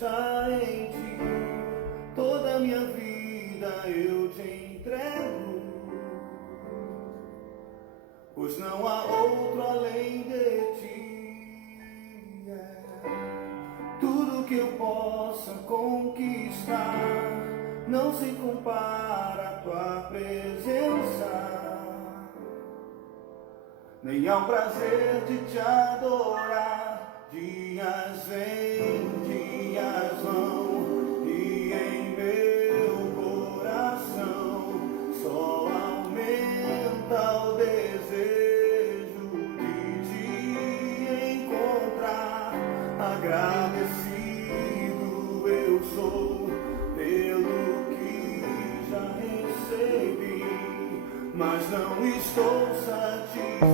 está em ti, toda a minha vida eu te entrego, pois não há outro além de ti. Tudo que eu possa conquistar não se compara à tua presença, nem ao prazer de te adorar. Dias vêm, dias vão, e em meu coração só aumenta o desejo de te encontrar. Agradecido eu sou pelo que já recebi, mas não estou satisfeito.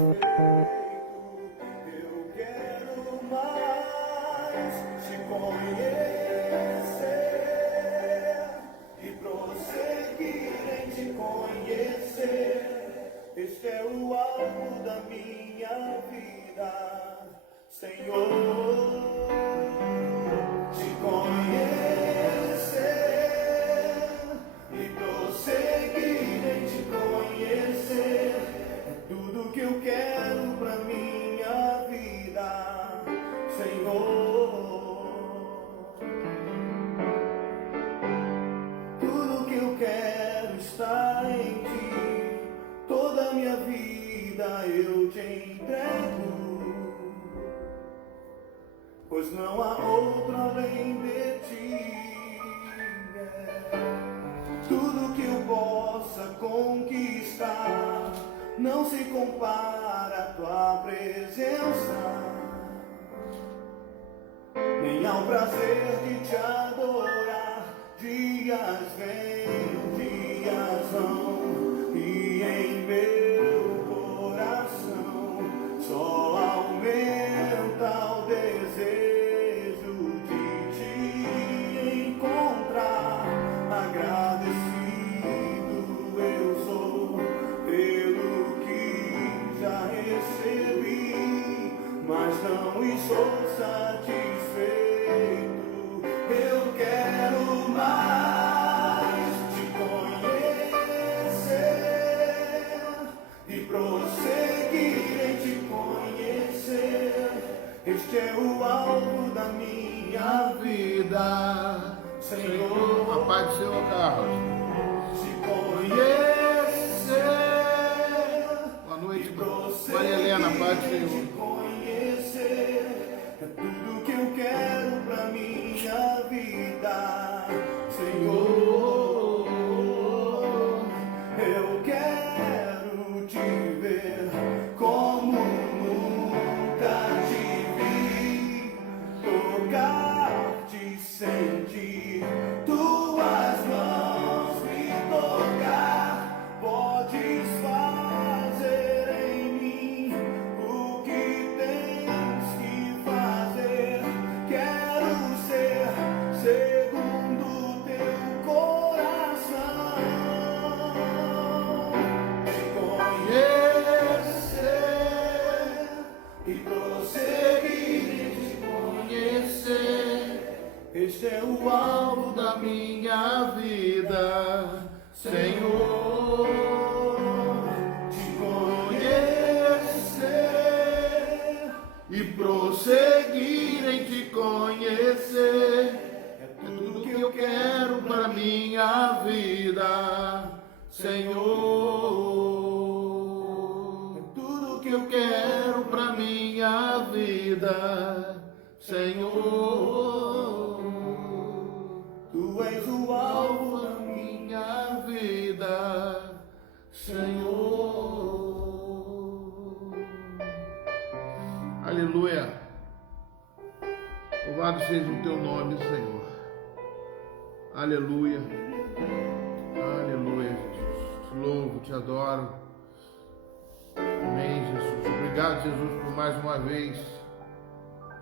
Eu quero mais te conhecer e prosseguir em te conhecer. Este é o alvo da minha vida, Senhor. Te conhecer e prosseguir em te conhecer é tudo que eu quero pra minha vida, Senhor. Tudo que eu quero está em ti, toda a minha vida eu te entrego, pois não há outro além de ti. Tudo que eu possa conquistar não se compara à tua presença, nem ao prazer de te adorar. Dias vêm, dias vão, e em meu coração só aumenta o desejo de te encontrar. Agradecido eu sou pelo que já recebi, mas não estou satisfeito. Eu quero mais te conhecer e prosseguir em te conhecer. Este é o alvo da minha vida, Senhor. A paz do Senhor, Carlos. Te conhecer. Boa noite, E prosseguir Maria Helena, paz do em Senhor. te conhecer é tudo que eu quero pra minha vida, Senhor. Eu quero te ver como nunca te vi, tocar-te, sentir tuas mãos me tocar. Podes fazer em mim o que tens que fazer. Quero ser segundo teu coração. Te conhecer e prosseguir em te conhecer. Este é o alvo da minha vida, Senhor. Te conhecer E prosseguir em te conhecer é tudo que eu quero para minha vida, Senhor. tudo que Que eu quero para minha vida, Senhor. tu és o alvo da minha. Minha vida, Senhor. Aleluia. Louvado seja o teu nome, Senhor. Aleluia. Aleluia, Jesus. Te louvo, te adoro. Amém, Jesus. Obrigado, Jesus, por mais uma vez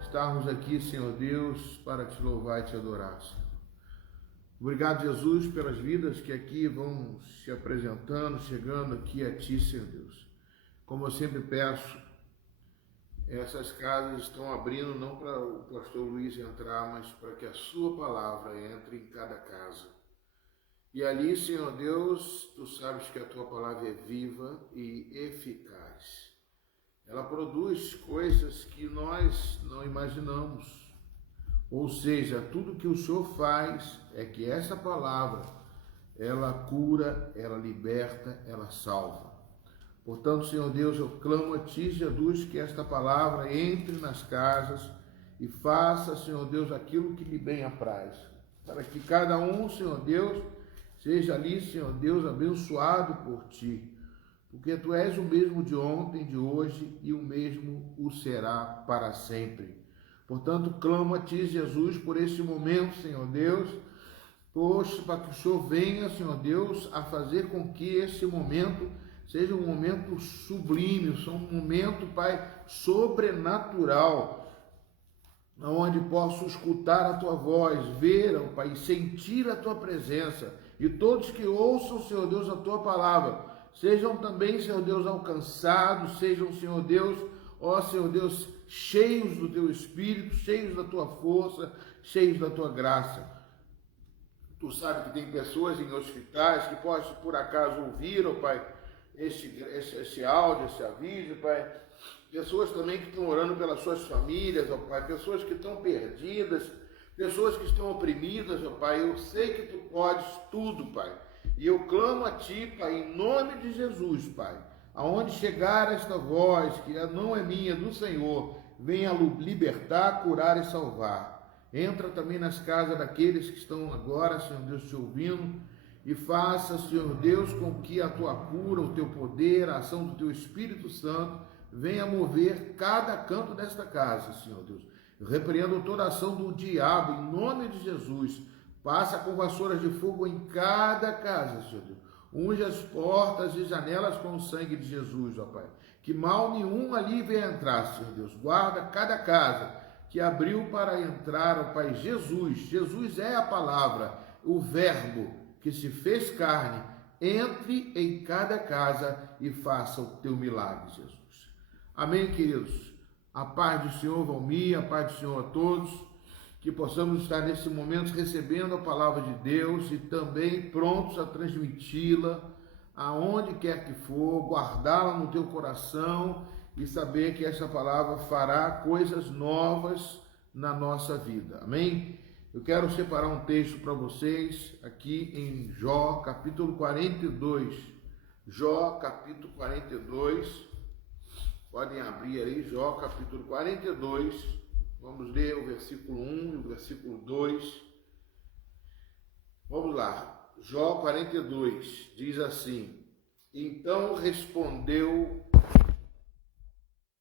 estarmos aqui, Senhor Deus, para te louvar e te adorar, Senhor. Obrigado, Jesus, pelas vidas que aqui vão se apresentando, chegando aqui a Ti, Senhor Deus. Como eu sempre peço, essas casas estão abrindo não para o pastor Luiz entrar, mas para que a sua palavra entre em cada casa. E ali, Senhor Deus, tu sabes que a tua palavra é viva e eficaz. Ela produz coisas que nós não imaginamos. Ou seja, tudo que o Senhor faz é que essa palavra, ela cura, ela liberta, ela salva. Portanto, Senhor Deus, eu clamo a Ti, Jesus, que esta palavra entre nas casas e faça, Senhor Deus, aquilo que lhe bem apraz. Para que cada um, Senhor Deus, seja ali, Senhor Deus, abençoado por Ti. Porque Tu és o mesmo de ontem, de hoje e o mesmo o será para sempre. Portanto, clamo a Ti, Jesus, por esse momento, Senhor Deus, poxa, para que o Senhor venha, Senhor Deus, a fazer com que esse momento seja um momento sublime, um momento, Pai, sobrenatural, onde posso escutar a Tua voz, ver, ó Pai, sentir a Tua presença, e todos que ouçam, Senhor Deus, a Tua palavra, sejam também, Senhor Deus, alcançados, sejam, Senhor Deus, ó Senhor Deus, cheios do Teu Espírito, cheios da Tua força, cheios da Tua graça. Tu sabe que tem pessoas em hospitais que podem, por acaso, ouvir, ó Pai, esse áudio, esse aviso, Pai. Pessoas também que estão orando pelas suas famílias, ó Pai. Pessoas que estão perdidas, pessoas que estão oprimidas, ó Pai. Eu sei que Tu podes tudo, Pai. E eu clamo a Ti, Pai, em nome de Jesus, Pai. Aonde chegar esta voz, que não é minha, do Senhor, venha libertar, curar e salvar. Entra também nas casas daqueles que estão agora, Senhor Deus, Te ouvindo, e faça, Senhor Deus, com que a Tua cura, o Teu poder, a ação do Teu Espírito Santo venha mover cada canto desta casa, Senhor Deus. Eu repreendo toda a ação do diabo, em nome de Jesus. Passa com vassouras de fogo em cada casa, Senhor Deus. Unge as portas e janelas com o sangue de Jesus, ó Pai. Que mal nenhum ali venha entrar, Senhor Deus. Guarda cada casa que abriu para entrar, ó Pai, Jesus. Jesus é a palavra, o verbo que se fez carne. Entre em cada casa e faça o Teu milagre, Jesus. Amém, queridos? A paz do Senhor, Valmir, a paz do Senhor a todos. Que possamos estar nesse momento recebendo a palavra de Deus e também prontos a transmiti-la aonde quer que for, guardá-la no teu coração e saber que essa palavra fará coisas novas na nossa vida. Amém? Eu quero separar um texto para vocês aqui em Jó, capítulo 42. Jó, capítulo 42. Podem abrir aí, Jó, capítulo 42. Vamos ler o versículo 1 e o versículo 2. Vamos lá. Jó 42 diz assim: Então respondeu,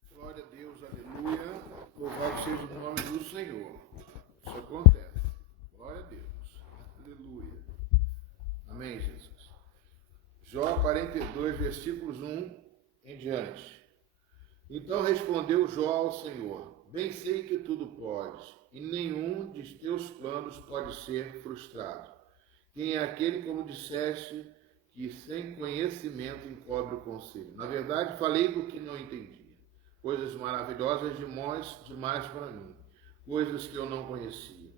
glória a Deus, aleluia, louvado seja o nome do Senhor. Isso acontece. Glória a Deus, aleluia. Amém, Jesus. Jó 42, versículos 1 em diante. Então respondeu Jó ao Senhor: Bem sei que tudo podes, e nenhum de teus planos pode ser frustrado. Quem é aquele, como disseste, que sem conhecimento encobre o conselho? Na verdade, falei do que não entendia, coisas maravilhosas demais para mim, coisas que eu não conhecia.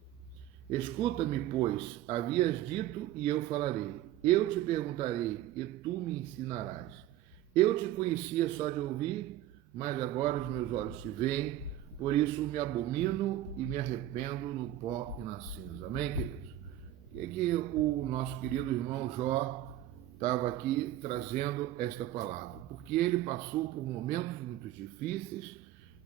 Escuta-me, pois, havias dito, e eu falarei. Eu te perguntarei, e tu me ensinarás. Eu te conhecia só de ouvir, mas agora os meus olhos te veem. Por isso me abomino e me arrependo no pó e na cinza. Amém, queridos? É que o nosso querido irmão Jó estava aqui trazendo esta palavra, porque ele passou por momentos muito difíceis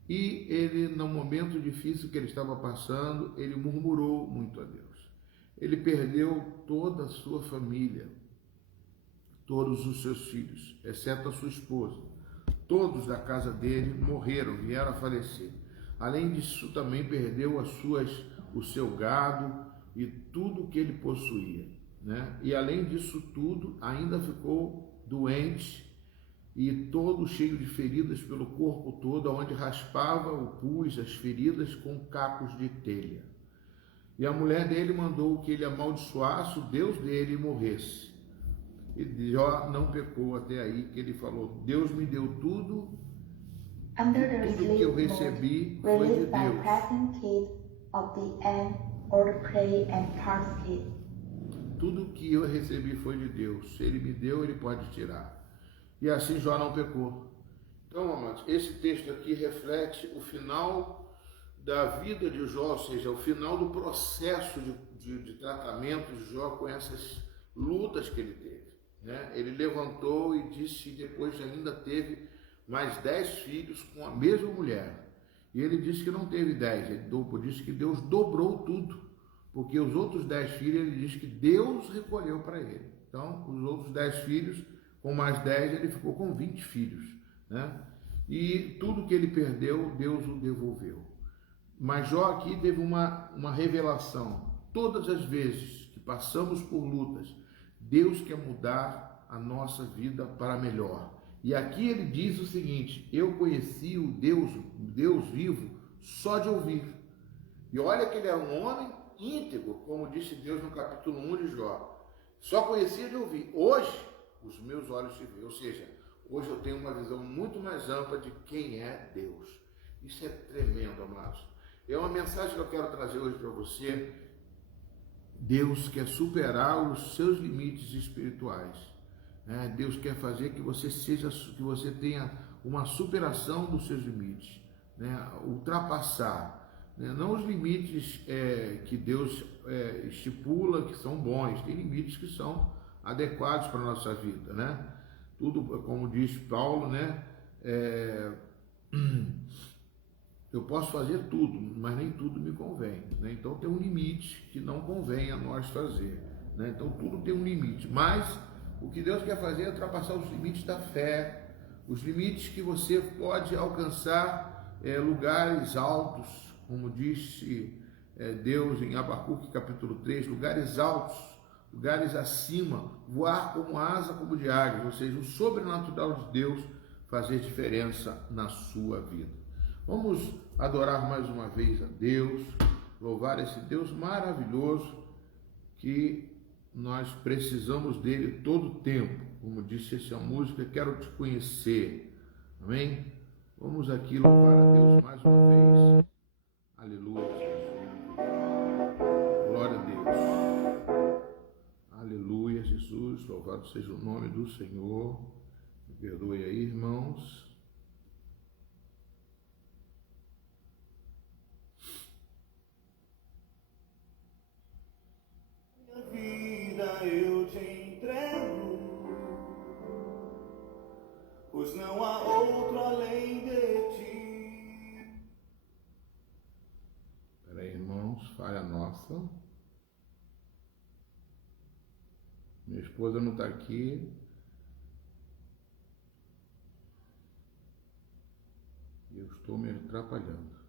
e ele, no momento difícil que ele estava passando, ele murmurou muito a Deus. Ele perdeu toda a sua família, todos os seus filhos, exceto a sua esposa. Todos da casa dele morreram, vieram a falecer. Além disso, também perdeu o seu gado e tudo que ele possuía, né? E além disso tudo, ainda ficou doente e todo cheio de feridas pelo corpo todo, onde raspava o pus, as feridas com cacos de telha. E a mulher dele mandou que ele amaldiçoasse o Deus dele e morresse. E Jó não pecou até aí, que ele falou: Deus me deu tudo Under the Tudo que eu sleep recebi mode, foi de released by Deus. Present Kid of the End or the Play and Parts Kid. Tudo que eu recebi foi de Deus. Se Ele me deu, Ele pode tirar. E assim Jó não pecou. Então, amados, esse texto aqui reflete o final da vida de Jó, ou seja, o final do processo de tratamento de Jó com essas lutas que ele teve, né? Ele levantou e disse que depois ainda teve mais 10 filhos com a mesma mulher. E ele disse que não teve 10, ele disse que Deus dobrou tudo, porque os outros 10 filhos, ele disse que Deus recolheu para ele. Então, os outros 10 filhos, com mais 10, ele ficou com 20 filhos, né? E tudo que ele perdeu, Deus o devolveu. Mas Jó aqui teve uma revelação. Todas as vezes que passamos por lutas, Deus quer mudar a nossa vida para melhor. E aqui ele diz o seguinte: eu conheci o Deus vivo só de ouvir. E olha que ele era um homem íntegro, como disse Deus no capítulo 1 de Jó. Só conhecia de ouvir. Hoje, os meus olhos te veem. Ou seja, hoje eu tenho uma visão muito mais ampla de quem é Deus. Isso é tremendo, amados. É uma mensagem que eu quero trazer hoje para você. Deus quer superar os seus limites espirituais. Deus quer fazer que você tenha uma superação dos seus limites, ultrapassar, não os limites que Deus estipula que são bons, tem limites que são adequados para a nossa vida, Tudo, como diz Paulo, eu posso fazer tudo, mas nem tudo me convém, Então tem um limite que não convém a nós fazer, Então tudo tem um limite, mas o que Deus quer fazer é ultrapassar os limites da fé, os limites que você pode alcançar lugares altos, como disse Deus em Abacuque capítulo 3, lugares altos, lugares acima, voar como asa, como de águia, ou seja, o sobrenatural de Deus fazer diferença na sua vida. Vamos adorar mais uma vez a Deus, louvar esse Deus maravilhoso que nós precisamos dele todo o tempo. Como disse essa música, quero te conhecer. Amém? Vamos aqui louvar a Deus mais uma vez. Aleluia. Glória a Deus. Aleluia, Jesus. Louvado seja o nome do Senhor. Me perdoe aí, irmãos. Eu te entrego, pois não há outro além de ti. Espera aí, irmãos, falha nossa. Minha esposa não está aqui. Eu estou me atrapalhando.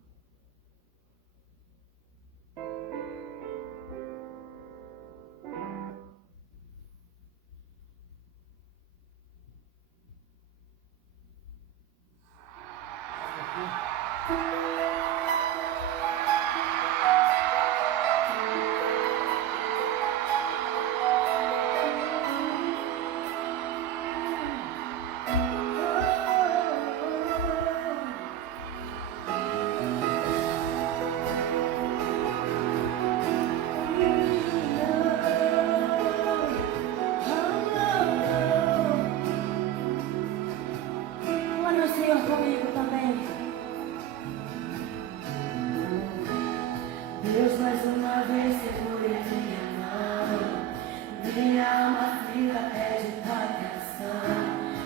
Deus, mais uma vez segure minha mão. Minha alma fria pede tua atenção.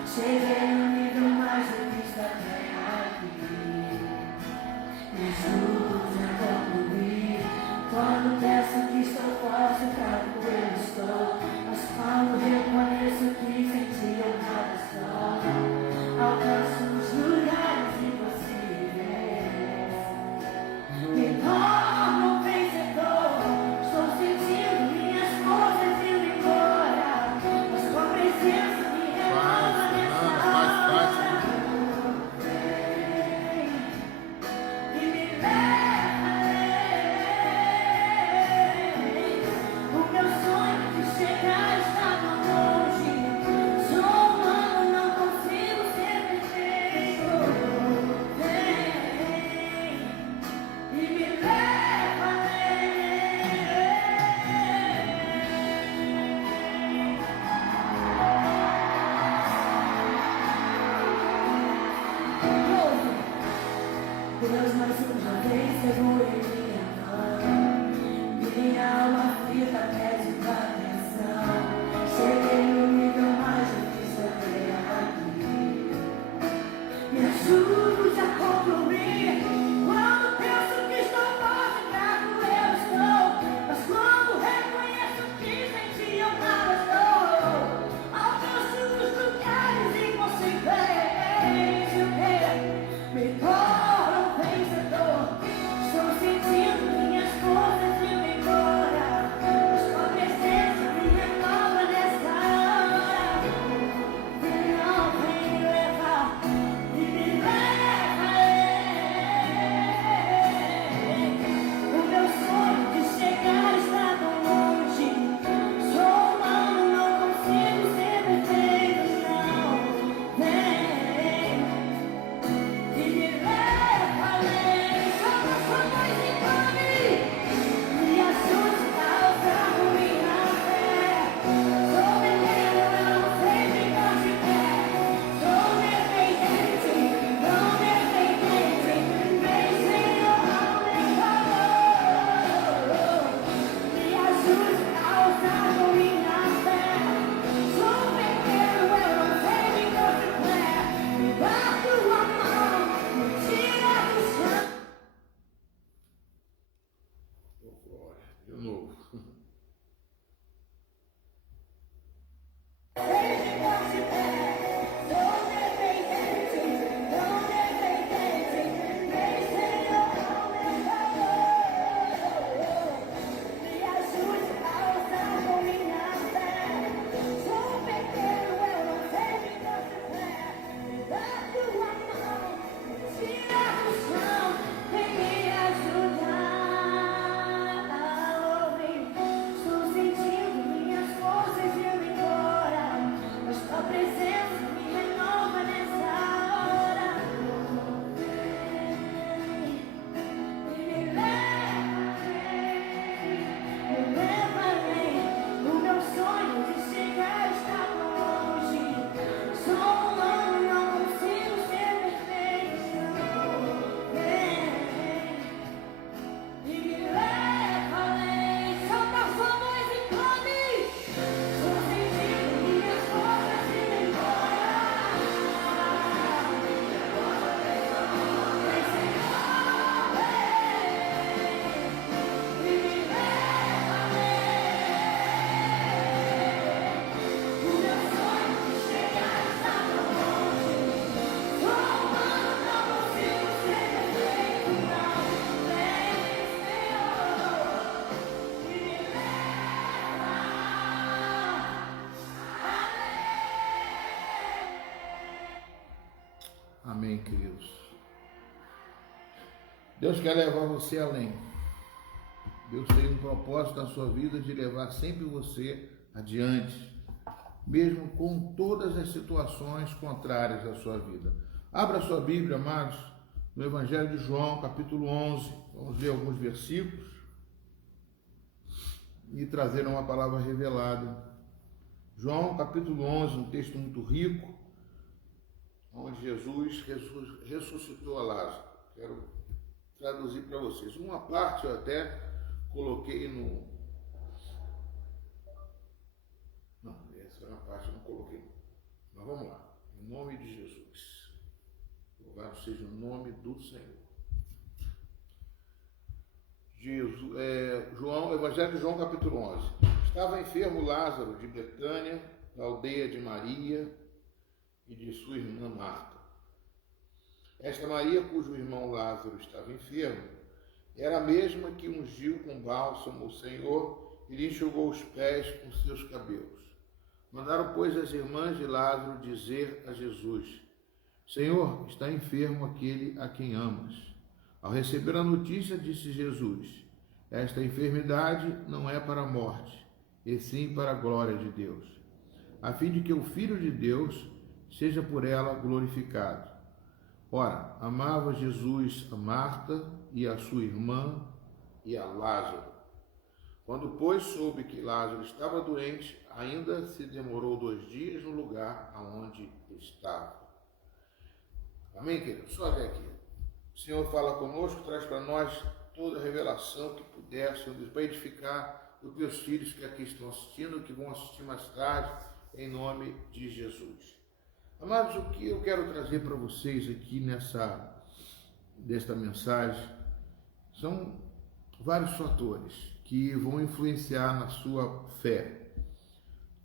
Cheguei no nível mais difícil até aqui. Me ajude a concluir. Quando peço que estou forte, fraco eu estou. Mas quando reconheço que sem ti eu nada sou, alcanço os lugares impossíveis. Me torno vencedor. Estou sentindo minhas forças indo embora, mas tua presença me renova nessa hora. Vem e me leva além. O meu sonho de chegar está tão longe. Sou humano, não Amém, queridos. Deus quer levar você além. Deus tem um propósito na sua vida de levar sempre você adiante, mesmo com todas as situações contrárias à sua vida. Abra sua Bíblia, amados, no Evangelho de João, capítulo 11. Vamos ler alguns versículos e trazer uma palavra revelada. João, capítulo 11, um texto muito rico, onde Jesus ressuscitou a Lázaro. Quero traduzir para vocês. Uma parte eu até coloquei no... Não, essa é uma parte eu não coloquei. Mas vamos lá. Em nome de Jesus. Louvado seja o nome do Senhor. João, Evangelho de João, capítulo 11. Estava enfermo Lázaro de Betânia, da aldeia de Maria e de sua irmã Marta. Esta Maria, cujo irmão Lázaro estava enfermo, era a mesma que ungiu com bálsamo o Senhor e lhe enxugou os pés com seus cabelos. Mandaram, pois, as irmãs de Lázaro dizer a Jesus: Senhor, está enfermo aquele a quem amas. Ao receber a notícia, disse Jesus: esta enfermidade não é para a morte, e sim para a glória de Deus, a fim de que o Filho de Deus seja por ela glorificado. Ora, amava Jesus a Marta e a sua irmã e a Lázaro. Quando, pois, soube que Lázaro estava doente, ainda se demorou 2 dias no lugar aonde estava. Amém, querido? Só ver aqui. O Senhor fala conosco, traz para nós toda a revelação que puder, Senhor Deus, para edificar os teus filhos que aqui estão assistindo, que vão assistir mais tarde, em nome de Jesus. Amados, o que eu quero trazer para vocês aqui desta mensagem são vários fatores que vão influenciar na sua fé.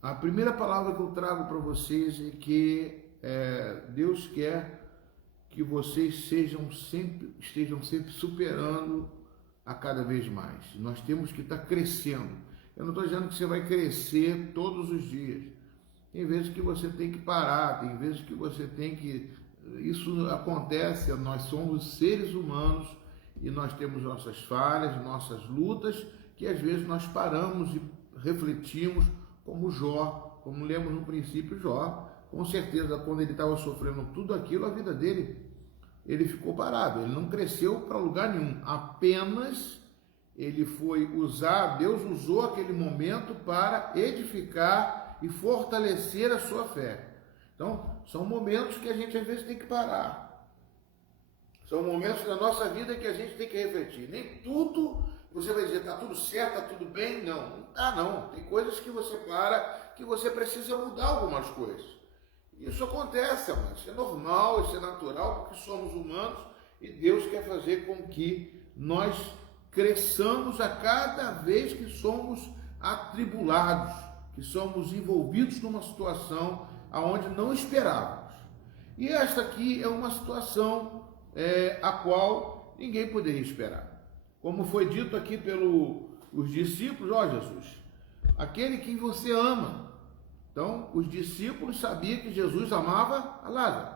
A primeira palavra que eu trago para vocês é que Deus quer que vocês estejam sempre superando a cada vez mais. Nós temos que estar crescendo. Eu não estou dizendo que você vai crescer todos os dias. Tem vezes que você tem que parar, tem vezes que você tem que... Isso acontece, nós somos seres humanos e nós temos nossas falhas, nossas lutas, que às vezes nós paramos e refletimos, como Jó, como lemos no princípio, Jó, com certeza, quando ele estava sofrendo tudo aquilo, a vida dele, ele ficou parado, ele não cresceu para lugar nenhum, apenas ele foi usar, Deus usou aquele momento para edificar e fortalecer a sua fé. Então, são momentos que a gente às vezes tem que parar. São momentos da nossa vida que a gente tem que refletir. Nem tudo, você vai dizer, está tudo certo, está tudo bem. Não, não está não. Tem coisas que você para, que você precisa mudar algumas coisas. Isso acontece, mas isso é normal, isso é natural, porque somos humanos e Deus quer fazer com que nós cresçamos a cada vez que somos atribulados, que somos envolvidos numa situação aonde não esperávamos. E esta aqui é uma situação a qual ninguém poderia esperar. Como foi dito aqui pelos discípulos, ó Jesus, aquele que você ama. Então, os discípulos sabiam que Jesus amava a Lázaro.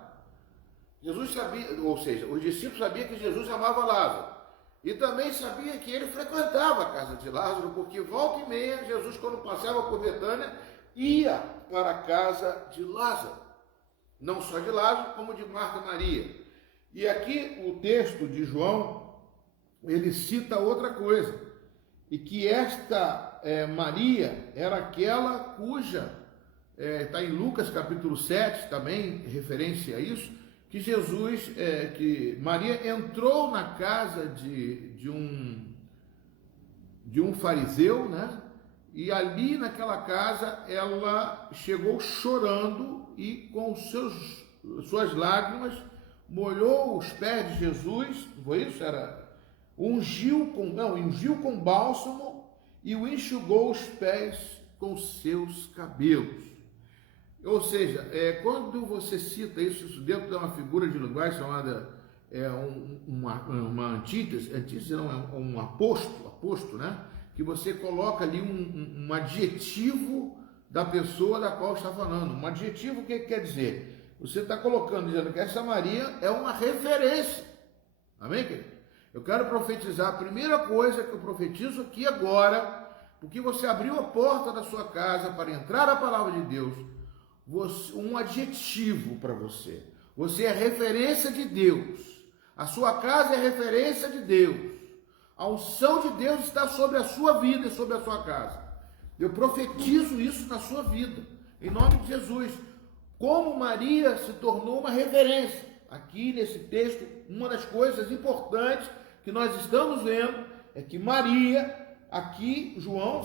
Jesus sabia, ou seja, os discípulos sabiam que Jesus amava Lázaro. E também sabia que ele frequentava a casa de Lázaro, porque volta e meia, Jesus, quando passava por Betânia, ia para a casa de Lázaro. Não só de Lázaro, como de Marta e Maria. E aqui o texto de João, ele cita outra coisa, e que esta Maria era aquela cuja, está em Lucas capítulo 7, também referência a isso, que Jesus, que Maria entrou na casa de um fariseu, né? E ali naquela casa ela chegou chorando e com suas lágrimas molhou os pés de Jesus, foi isso? Ungiu com bálsamo e o enxugou os pés com seus cabelos. Ou seja, quando você cita isso dentro de uma figura de linguagem chamada uma antítese não, é um aposto, né? Que você coloca ali um adjetivo da pessoa da qual está falando. Um adjetivo, o que quer dizer? Você está colocando, dizendo que essa Maria é uma referência. Amém, querido? Eu quero profetizar, a primeira coisa que eu profetizo aqui agora, porque você abriu a porta da sua casa para entrar a palavra de Deus, um adjetivo para você. Você é referência de Deus. A sua casa é referência de Deus. A unção de Deus está sobre a sua vida e sobre a sua casa. Eu profetizo isso na sua vida, em nome de Jesus. Como Maria se tornou uma referência. Aqui nesse texto, uma das coisas importantes que nós estamos vendo é que Maria, aqui João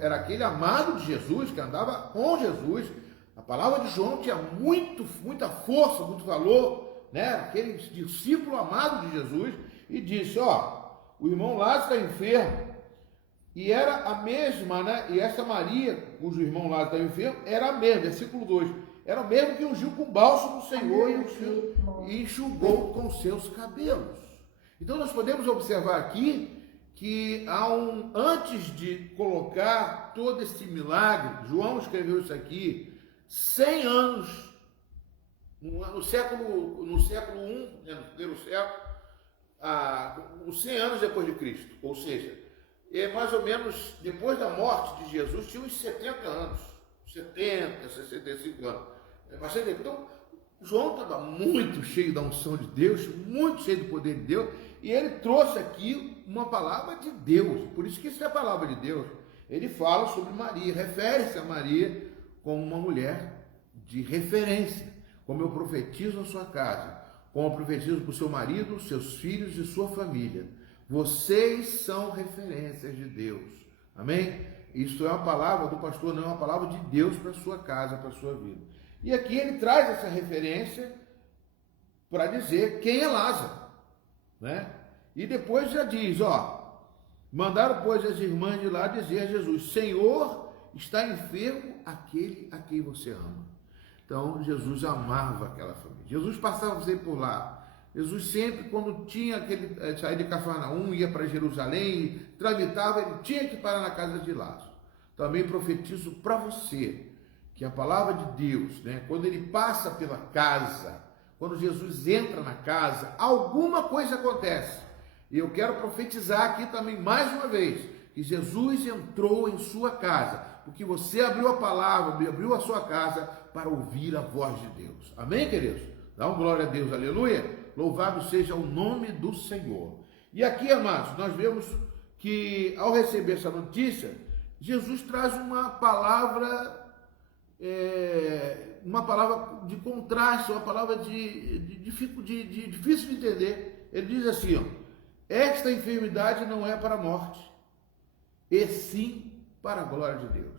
era aquele amado de Jesus, que andava com Jesus. A palavra de João tinha muita força, muito valor, né? Aquele discípulo amado de Jesus, e disse, o irmão Lázaro está enfermo. E era a mesma, né? E essa Maria, cujo irmão Lázaro estava enfermo, era a mesma, versículo 2. Era o mesmo que ungiu com bálsamo do Senhor e enxugou com seus cabelos. Então nós podemos observar aqui que antes de colocar todo esse milagre, João escreveu isso aqui 100 anos, no século I, né, no primeiro século, os 100 anos depois de Cristo, ou seja, mais ou menos depois da morte de Jesus, tinha uns 70 anos, 70, 65 anos. Então, João estava muito cheio da unção de Deus, muito cheio do poder de Deus, e ele trouxe aqui uma palavra de Deus, por isso que isso é a palavra de Deus. Ele fala sobre Maria, refere-se a Maria como uma mulher de referência, como eu profetizo na sua casa, como eu profetizo para o seu marido, seus filhos e sua família. Vocês são referências de Deus. Amém? Isso é uma palavra do pastor, não é uma palavra de Deus para a sua casa, para a sua vida. E aqui ele traz essa referência para dizer quem é Lázaro, né? E depois já diz, mandaram, pois, as irmãs de lá dizer a Jesus, Senhor, está enfermo aquele a quem você ama. Então, Jesus amava aquela família. Jesus passava sempre por lá. Jesus sempre, quando tinha sair de Cafarnaum, ia para Jerusalém, tramitava, ele tinha que parar na casa de Lázaro. Também profetizo para você, que a palavra de Deus, né, quando ele passa pela casa, quando Jesus entra na casa, alguma coisa acontece. E eu quero profetizar aqui também mais uma vez, que Jesus entrou em sua casa, porque você abriu a palavra, abriu a sua casa para ouvir a voz de Deus. Amém, queridos? Dá uma glória a Deus, aleluia. Louvado seja o nome do Senhor. E aqui, amados, nós vemos que ao receber essa notícia, Jesus traz uma palavra de contraste, uma palavra difícil de entender. Ele diz assim, esta enfermidade não é para a morte, e sim para a glória de Deus,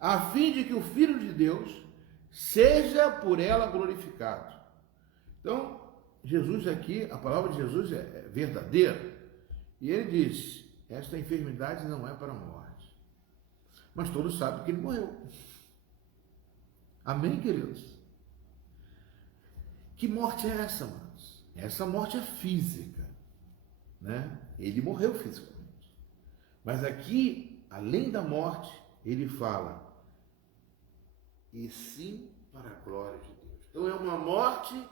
a fim de que o Filho de Deus seja por ela glorificado. Então, Jesus aqui, a palavra de Jesus é verdadeira. E ele disse, esta enfermidade não é para a morte. Mas todos sabem que ele morreu. Amém, queridos? Que morte é essa, manos? Essa morte é física, né? Ele morreu fisicamente. Mas aqui, além da morte, ele fala, e sim para a glória de Deus. Então é uma morte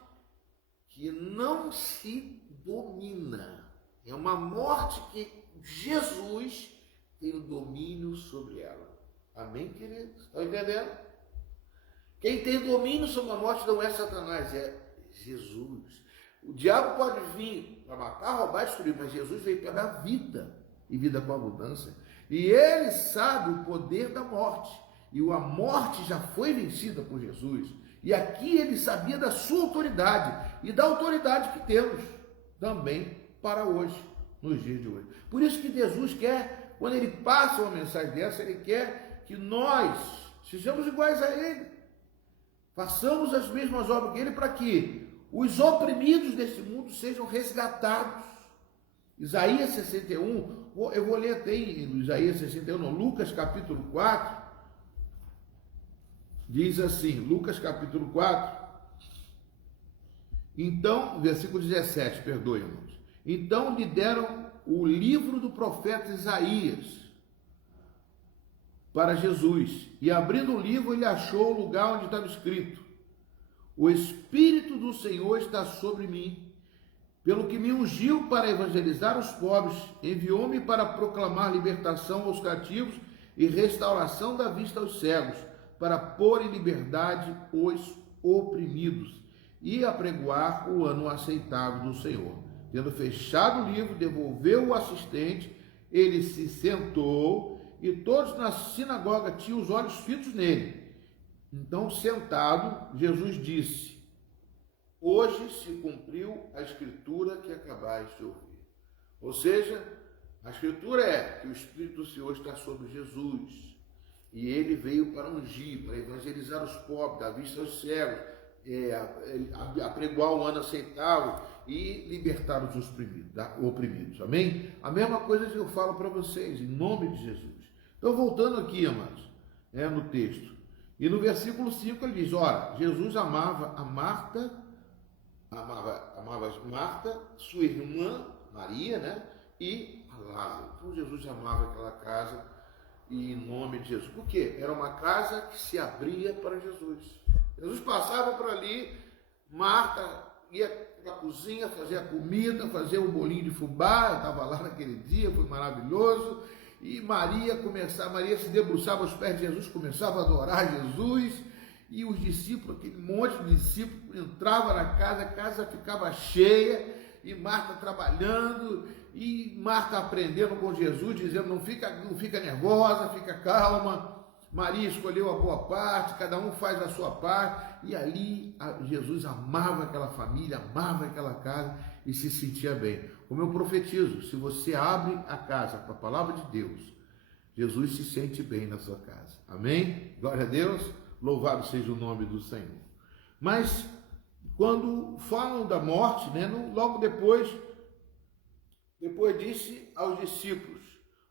que não se domina. É uma morte que Jesus tem o domínio sobre ela. Amém, queridos? Estão entendendo? Quem tem domínio sobre a morte não é Satanás, é Jesus. O diabo pode vir para matar, roubar e destruir, mas Jesus veio para dar vida e vida com abundância. E ele sabe o poder da morte. E a morte já foi vencida por Jesus. E aqui ele sabia da sua autoridade e da autoridade que temos também para hoje, nos dias de hoje. Por isso que Jesus quer, quando ele passa uma mensagem dessa, ele quer que nós sejamos iguais a ele. Façamos as mesmas obras que ele para que os oprimidos deste mundo sejam resgatados. Isaías 61, eu vou ler até em Isaías 61, não, Lucas capítulo 4, diz assim, Lucas capítulo 4, então, versículo 17, perdoe, irmãos. Então lhe deram o livro do profeta Isaías para Jesus, e abrindo o livro ele achou o lugar onde estava escrito, o Espírito do Senhor está sobre mim, pelo que me ungiu para evangelizar os pobres, enviou-me para proclamar libertação aos cativos e restauração da vista aos cegos, para pôr em liberdade os oprimidos e apregoar o ano aceitável do Senhor. Tendo fechado o livro, devolveu o assistente, ele se sentou e todos na sinagoga tinham os olhos fitos nele. Então, sentado, Jesus disse, hoje se cumpriu a escritura que acabais de ouvir. Ou seja, a escritura é que o Espírito do Senhor está sobre Jesus. E ele veio para ungir, para evangelizar os pobres, dar vista aos cegos, apregoar o ano aceitável e libertar os oprimidos. Amém? A mesma coisa que eu falo para vocês, em nome de Jesus. Então, voltando aqui, amados, no texto. E no versículo 5 ele diz, ora, Jesus amava Marta, sua irmã, Maria, né? E a Lázaro. Então, Jesus amava aquela casa e em nome de Jesus. Por quê? Era uma casa que se abria para Jesus. Jesus passava por ali, Marta ia para a cozinha, fazer a comida, fazer um bolinho de fubá, eu estava lá naquele dia, foi maravilhoso, e Maria se debruçava aos pés de Jesus, começava a adorar Jesus, e os discípulos, aquele monte de discípulos, entrava na casa, a casa ficava cheia, e Marta trabalhando, e Marta aprendendo com Jesus, dizendo, não fica nervosa, fica calma, Maria escolheu a boa parte, cada um faz a sua parte, e ali Jesus amava aquela família, amava aquela casa e se sentia bem. Como eu profetizo, se você abre a casa para a palavra de Deus, Jesus se sente bem na sua casa. Amém? Glória a Deus, louvado seja o nome do Senhor. Mas quando falam da morte, logo depois disse aos discípulos,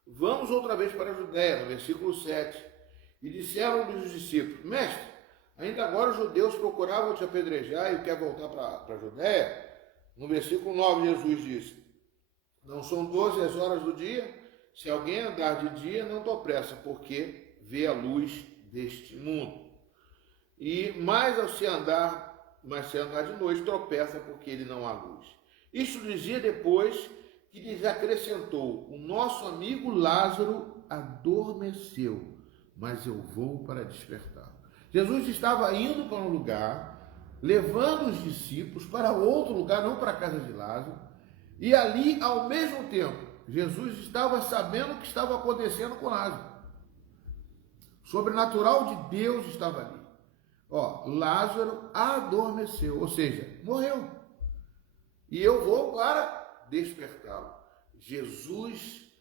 vamos outra vez para a Judéia, no versículo 7. E disseram-lhe os discípulos, mestre, ainda agora os judeus procuravam te apedrejar e quer voltar para a Judéia? No versículo 9, Jesus disse, não são 12 as horas do dia? Se alguém andar de dia, não te pressa, porque vê a luz deste mundo. Mas se andar de noite, tropeça, porque ele não há luz. Isto dizia depois que lhes acrescentou, o nosso amigo Lázaro adormeceu, mas eu vou para despertar. Jesus estava indo para um lugar, levando os discípulos para outro lugar, não para a casa de Lázaro, e ali, ao mesmo tempo, Jesus estava sabendo o que estava acontecendo com Lázaro. O sobrenatural de Deus estava ali. Lázaro adormeceu, ou seja, morreu. E eu vou para despertá-lo. Jesus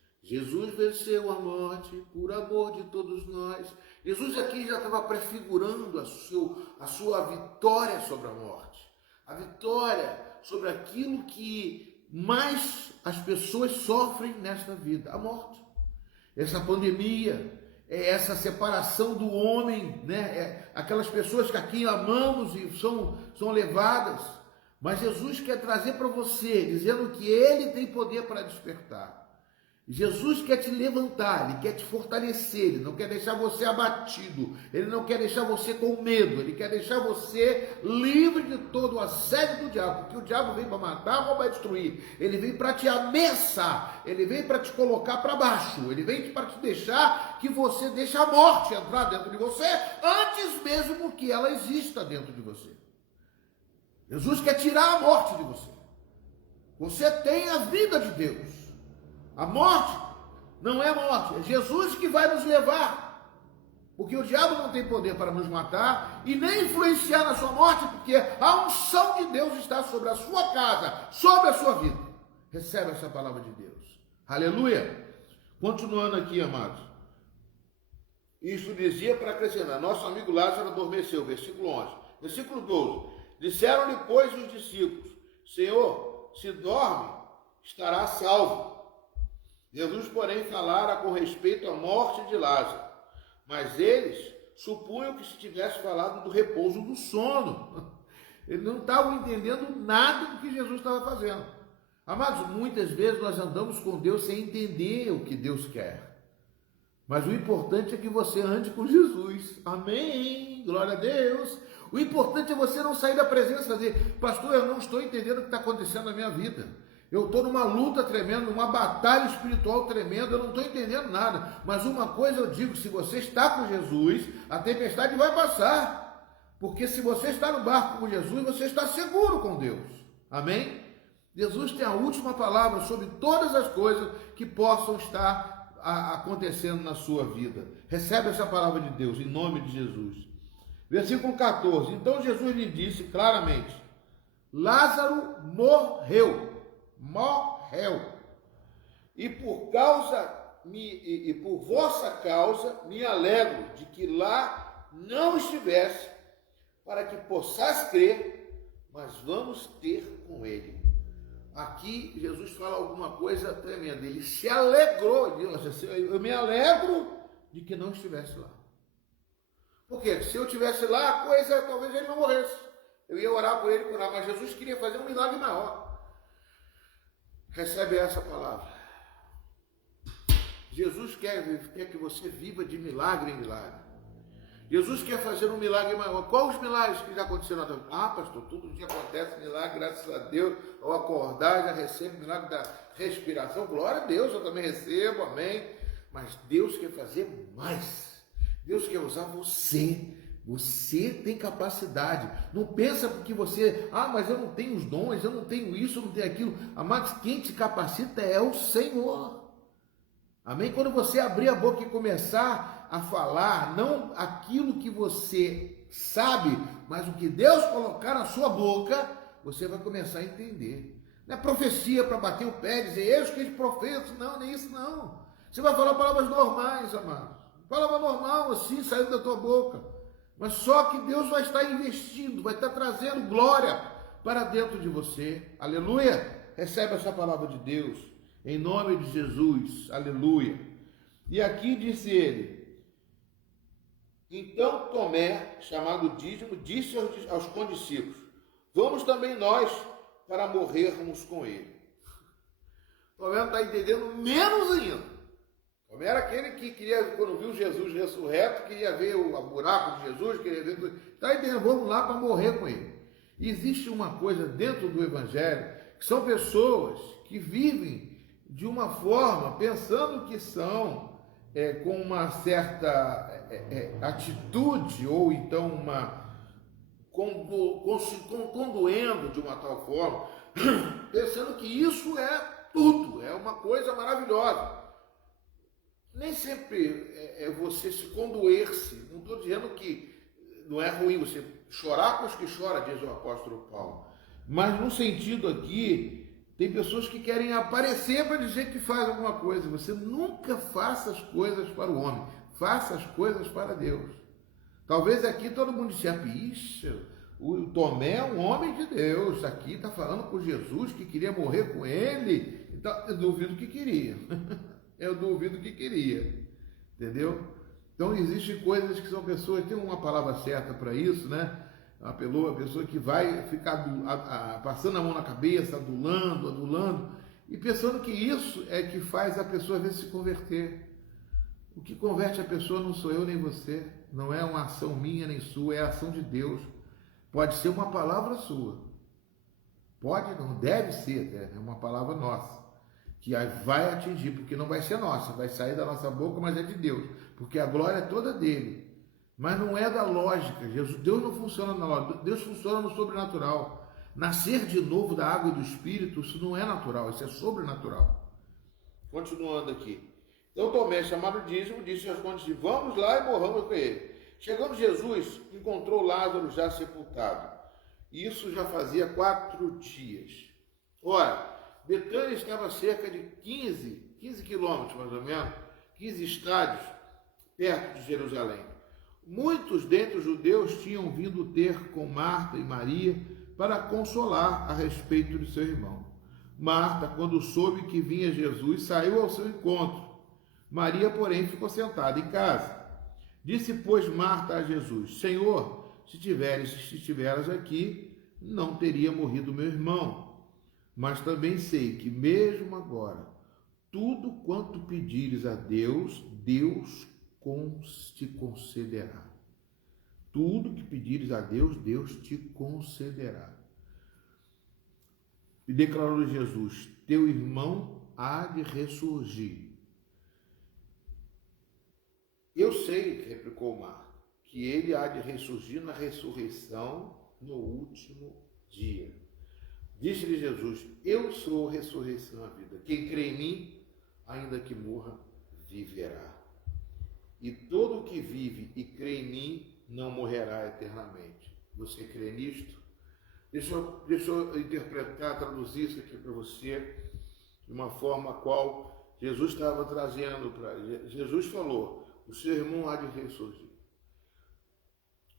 venceu a morte por amor de todos nós. Jesus aqui já estava prefigurando a sua vitória sobre a morte. A vitória sobre aquilo que mais as pessoas sofrem nesta vida, a morte. Essa pandemia, essa separação do homem, né? Aquelas pessoas que aqui amamos e são levadas. Mas Jesus quer trazer para você, dizendo que Ele tem poder para despertar. Jesus quer te levantar, Ele quer te fortalecer, Ele não quer deixar você abatido, Ele não quer deixar você com medo, Ele quer deixar você livre de todo o assédio do diabo, porque o diabo vem para matar, roubar e destruir, ele vem para te ameaçar, ele vem para te colocar para baixo, ele vem para te deixar que você deixe a morte entrar dentro de você, antes mesmo que ela exista dentro de você. Jesus quer tirar a morte de você. Você tem a vida de Deus. A morte não é morte, é Jesus que vai nos levar, porque o diabo não tem poder para nos matar e nem influenciar na sua morte, porque a unção de Deus está sobre a sua casa, sobre a sua vida. Recebe essa palavra de Deus. Aleluia! Continuando aqui, amados. Isso dizia para acrescentar, nosso amigo Lázaro adormeceu, versículo 11. Versículo 12. Disseram-lhe, pois, os discípulos, Senhor, se dorme, estará salvo. Jesus, porém, falara com respeito à morte de Lázaro, mas eles supunham que se tivesse falado do repouso do sono. Eles não estavam entendendo nada do que Jesus estava fazendo. Amados, muitas vezes nós andamos com Deus sem entender o que Deus quer. Mas o importante é que você ande com Jesus. Amém? Glória a Deus. O importante é você não sair da presença dele. Pastor, eu não estou entendendo o que está acontecendo na minha vida. Eu estou numa luta tremenda, numa batalha espiritual tremenda, eu não estou entendendo nada. Mas uma coisa eu digo, se você está com Jesus, a tempestade vai passar. Porque se você está no barco com Jesus, você está seguro com Deus. Amém? Jesus tem a última palavra sobre todas as coisas que possam estar acontecendo na sua vida. Recebe essa palavra de Deus, em nome de Jesus. Versículo 14. Então Jesus lhe disse claramente, Lázaro morreu. E por vossa causa me alegro de que lá não estivesse, para que possais crer, mas vamos ter com ele. Aqui Jesus fala alguma coisa tremenda, ele se alegrou, eu me alegro de que não estivesse lá. Porque se eu estivesse lá, a coisa, talvez ele não morresse. Eu ia orar por ele, curar, mas Jesus queria fazer um milagre maior. Recebe essa palavra. Jesus quer que você viva de milagre em milagre. Jesus quer fazer um milagre maior. Quais os milagres que já aconteceram na tua vida? Ah, pastor, todo dia acontece milagre, graças a Deus. Ao acordar, já recebo o milagre da respiração. Glória a Deus, eu também recebo, amém. Mas Deus quer fazer mais. Deus quer usar você. Você tem capacidade. Não pensa porque você, mas eu não tenho os dons, eu não tenho isso, eu não tenho aquilo. Amados, quem te capacita é o Senhor. Amém? Quando você abrir a boca e começar a falar, não aquilo que você sabe, mas o que Deus colocar na sua boca, você vai começar a entender. Não é profecia para bater o pé e dizer, eu que profeto, não, nem isso não. Você vai falar palavras normais, amados. Palavra normal, assim, saindo da tua boca. Mas só que Deus vai estar investindo, vai estar trazendo glória para dentro de você. Aleluia! Recebe essa palavra de Deus, em nome de Jesus. Aleluia! E aqui disse ele, então Tomé, chamado Dídimo, disse aos condiscípulos, vamos também nós para morrermos com ele. Tomé não está entendendo menos ainda. Tomé era aquele que queria, quando viu Jesus ressurreto, queria ver o buraco de Jesus, queria ver... Está entendendo? Vamos lá para morrer com ele. E existe uma coisa dentro do Evangelho, que são pessoas que vivem de uma forma, pensando que são com uma certa atitude, ou então conduendo de uma tal forma, pensando que isso é tudo, é uma coisa maravilhosa. Nem sempre é você se condoer-se. Não estou dizendo que não é ruim você chorar com os que choram, diz o apóstolo Paulo. Mas no sentido aqui, tem pessoas que querem aparecer para dizer que faz alguma coisa. Você nunca faça as coisas para o homem. Faça as coisas para Deus. Talvez aqui todo mundo disse, ixi, O Tomé é um homem de Deus, aqui está falando com Jesus que queria morrer com ele, então eu duvido que queria, eu duvido que queria, entendeu? Então existem coisas que são pessoas, tem uma palavra certa para isso, né? A pessoa que vai ficar passando a mão na cabeça, adulando, e pensando que isso é que faz a pessoa às vezes se converter. O que converte a pessoa não sou eu nem você, não é uma ação minha nem sua, é a ação de Deus. Pode ser uma palavra sua, pode, não deve ser, é uma palavra nossa, que vai atingir, porque não vai ser nossa, vai sair da nossa boca, mas é de Deus, porque a glória é toda dele. Mas não é da lógica. Deus não funciona na lógica, Deus funciona no sobrenatural. Nascer de novo da água e do Espírito, isso não é natural, isso é sobrenatural. Continuando aqui. Então Tomé, chamado Dízimo, disse aos condes: vamos lá e morramos com ele. Chegando Jesus, encontrou Lázaro já sepultado. Isso já fazia 4 dias. Ora, Betânia estava a cerca de 15 quilômetros, mais ou menos, 15 estádios, perto de Jerusalém. Muitos dentre os judeus tinham vindo ter com Marta e Maria para consolar a respeito de seu irmão. Marta, quando soube que vinha Jesus, saiu ao seu encontro. Maria, porém, ficou sentada em casa. Disse, pois, Marta a Jesus: Senhor, se estiveras aqui, não teria morrido meu irmão. Mas também sei que, mesmo agora, tudo quanto pedires a Deus, Deus te concederá. Tudo que pedires a Deus, Deus te concederá. E declarou Jesus: teu irmão há de ressurgir. Eu sei, replicou Marta, que ele há de ressurgir na ressurreição no último dia. Disse-lhe Jesus: eu sou a ressurreição e a vida. Quem crê em mim, ainda que morra, viverá. E todo o que vive e crê em mim não morrerá eternamente. Você crê nisto? Deixa eu interpretar, traduzir isso aqui para você de uma forma a qual Jesus estava trazendo para... Jesus falou: o seu irmão há de ressurgir.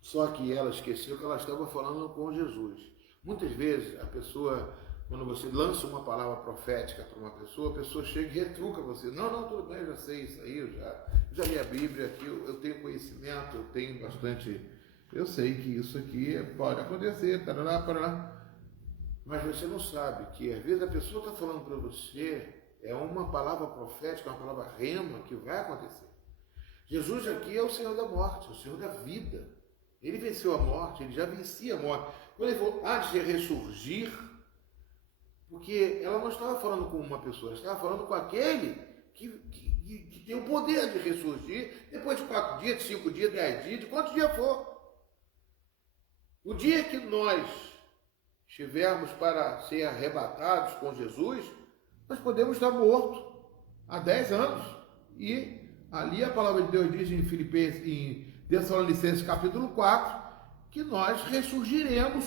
Só que ela esqueceu que ela estava falando com Jesus. Muitas vezes a pessoa, quando você lança uma palavra profética para uma pessoa, a pessoa chega e retruca você. Não, tudo bem, eu já sei isso aí, eu já li a Bíblia aqui, eu tenho conhecimento, eu tenho bastante... Eu sei que isso aqui pode acontecer, tarará. Mas você não sabe que às vezes a pessoa está falando para você, é uma palavra profética, uma palavra rema que vai acontecer. Jesus aqui é o Senhor da morte, o Senhor da vida. Ele venceu a morte, ele já vencia a morte. Quando ele falou, há de ressurgir, porque ela não estava falando com uma pessoa, ela estava falando com aquele que tem o poder de ressurgir depois de 4 dias, de 5 dias, 10 dias, de quantos dias for. O dia que nós estivermos para ser arrebatados com Jesus, nós podemos estar mortos há 10 anos. E ali a palavra de Deus diz em Tessalonicenses capítulo 4, que nós ressurgiremos,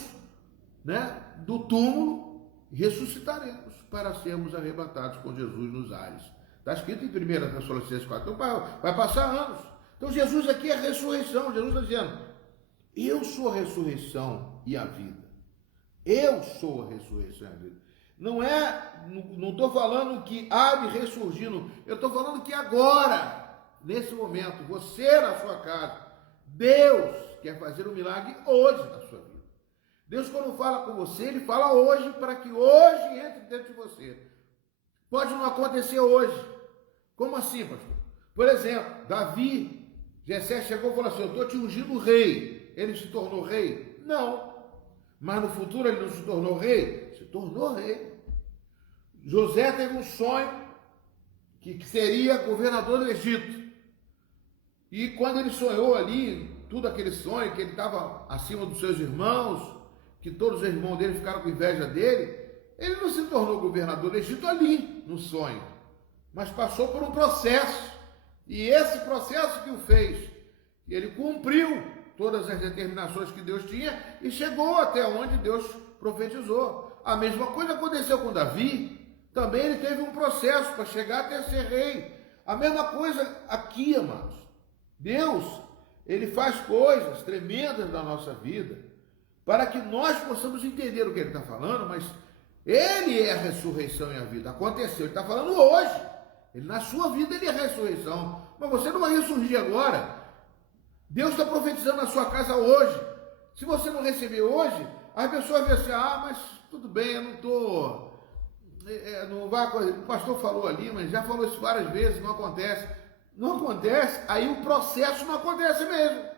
né, do túmulo e ressuscitaremos para sermos arrebatados com Jesus nos ares. Está escrito em 1 Tessalonicenses 4. Então vai passar anos. Então Jesus aqui é a ressurreição. Jesus está dizendo: eu sou a ressurreição e a vida. Eu sou a ressurreição e a vida. Não estou falando que há de ressurgir, eu estou falando que agora, nesse momento, você na sua casa, Deus quer fazer um milagre hoje na sua vida. Deus, quando fala com você, Ele fala hoje, para que hoje entre dentro de você. Pode não acontecer hoje. Como assim, pastor? Por exemplo, Davi, Jessé chegou e falou assim: eu estou te ungindo rei. Ele se tornou rei? Não. Mas no futuro ele não se tornou rei? Se tornou rei. José teve um sonho que seria governador do Egito. E quando ele sonhou ali, tudo aquele sonho, que ele estava acima dos seus irmãos, que todos os irmãos dele ficaram com inveja dele, ele não se tornou governador do Egito ali, no sonho, mas passou por um processo. E esse processo que o fez, ele cumpriu todas as determinações que Deus tinha e chegou até onde Deus profetizou. A mesma coisa aconteceu com Davi. Também ele teve um processo para chegar até ser rei. A mesma coisa aqui, amados. Deus, Ele faz coisas tremendas na nossa vida, para que nós possamos entender o que ele está falando, mas ele é a ressurreição e a vida. Aconteceu, ele está falando hoje. Ele, na sua vida ele é a ressurreição. Mas você não vai ressurgir agora. Deus está profetizando na sua casa hoje. Se você não receber hoje, as pessoas vão assim, mas tudo bem, eu não estou... não vai, o pastor falou ali, mas já falou isso várias vezes, não acontece. Não acontece, aí o processo não acontece mesmo.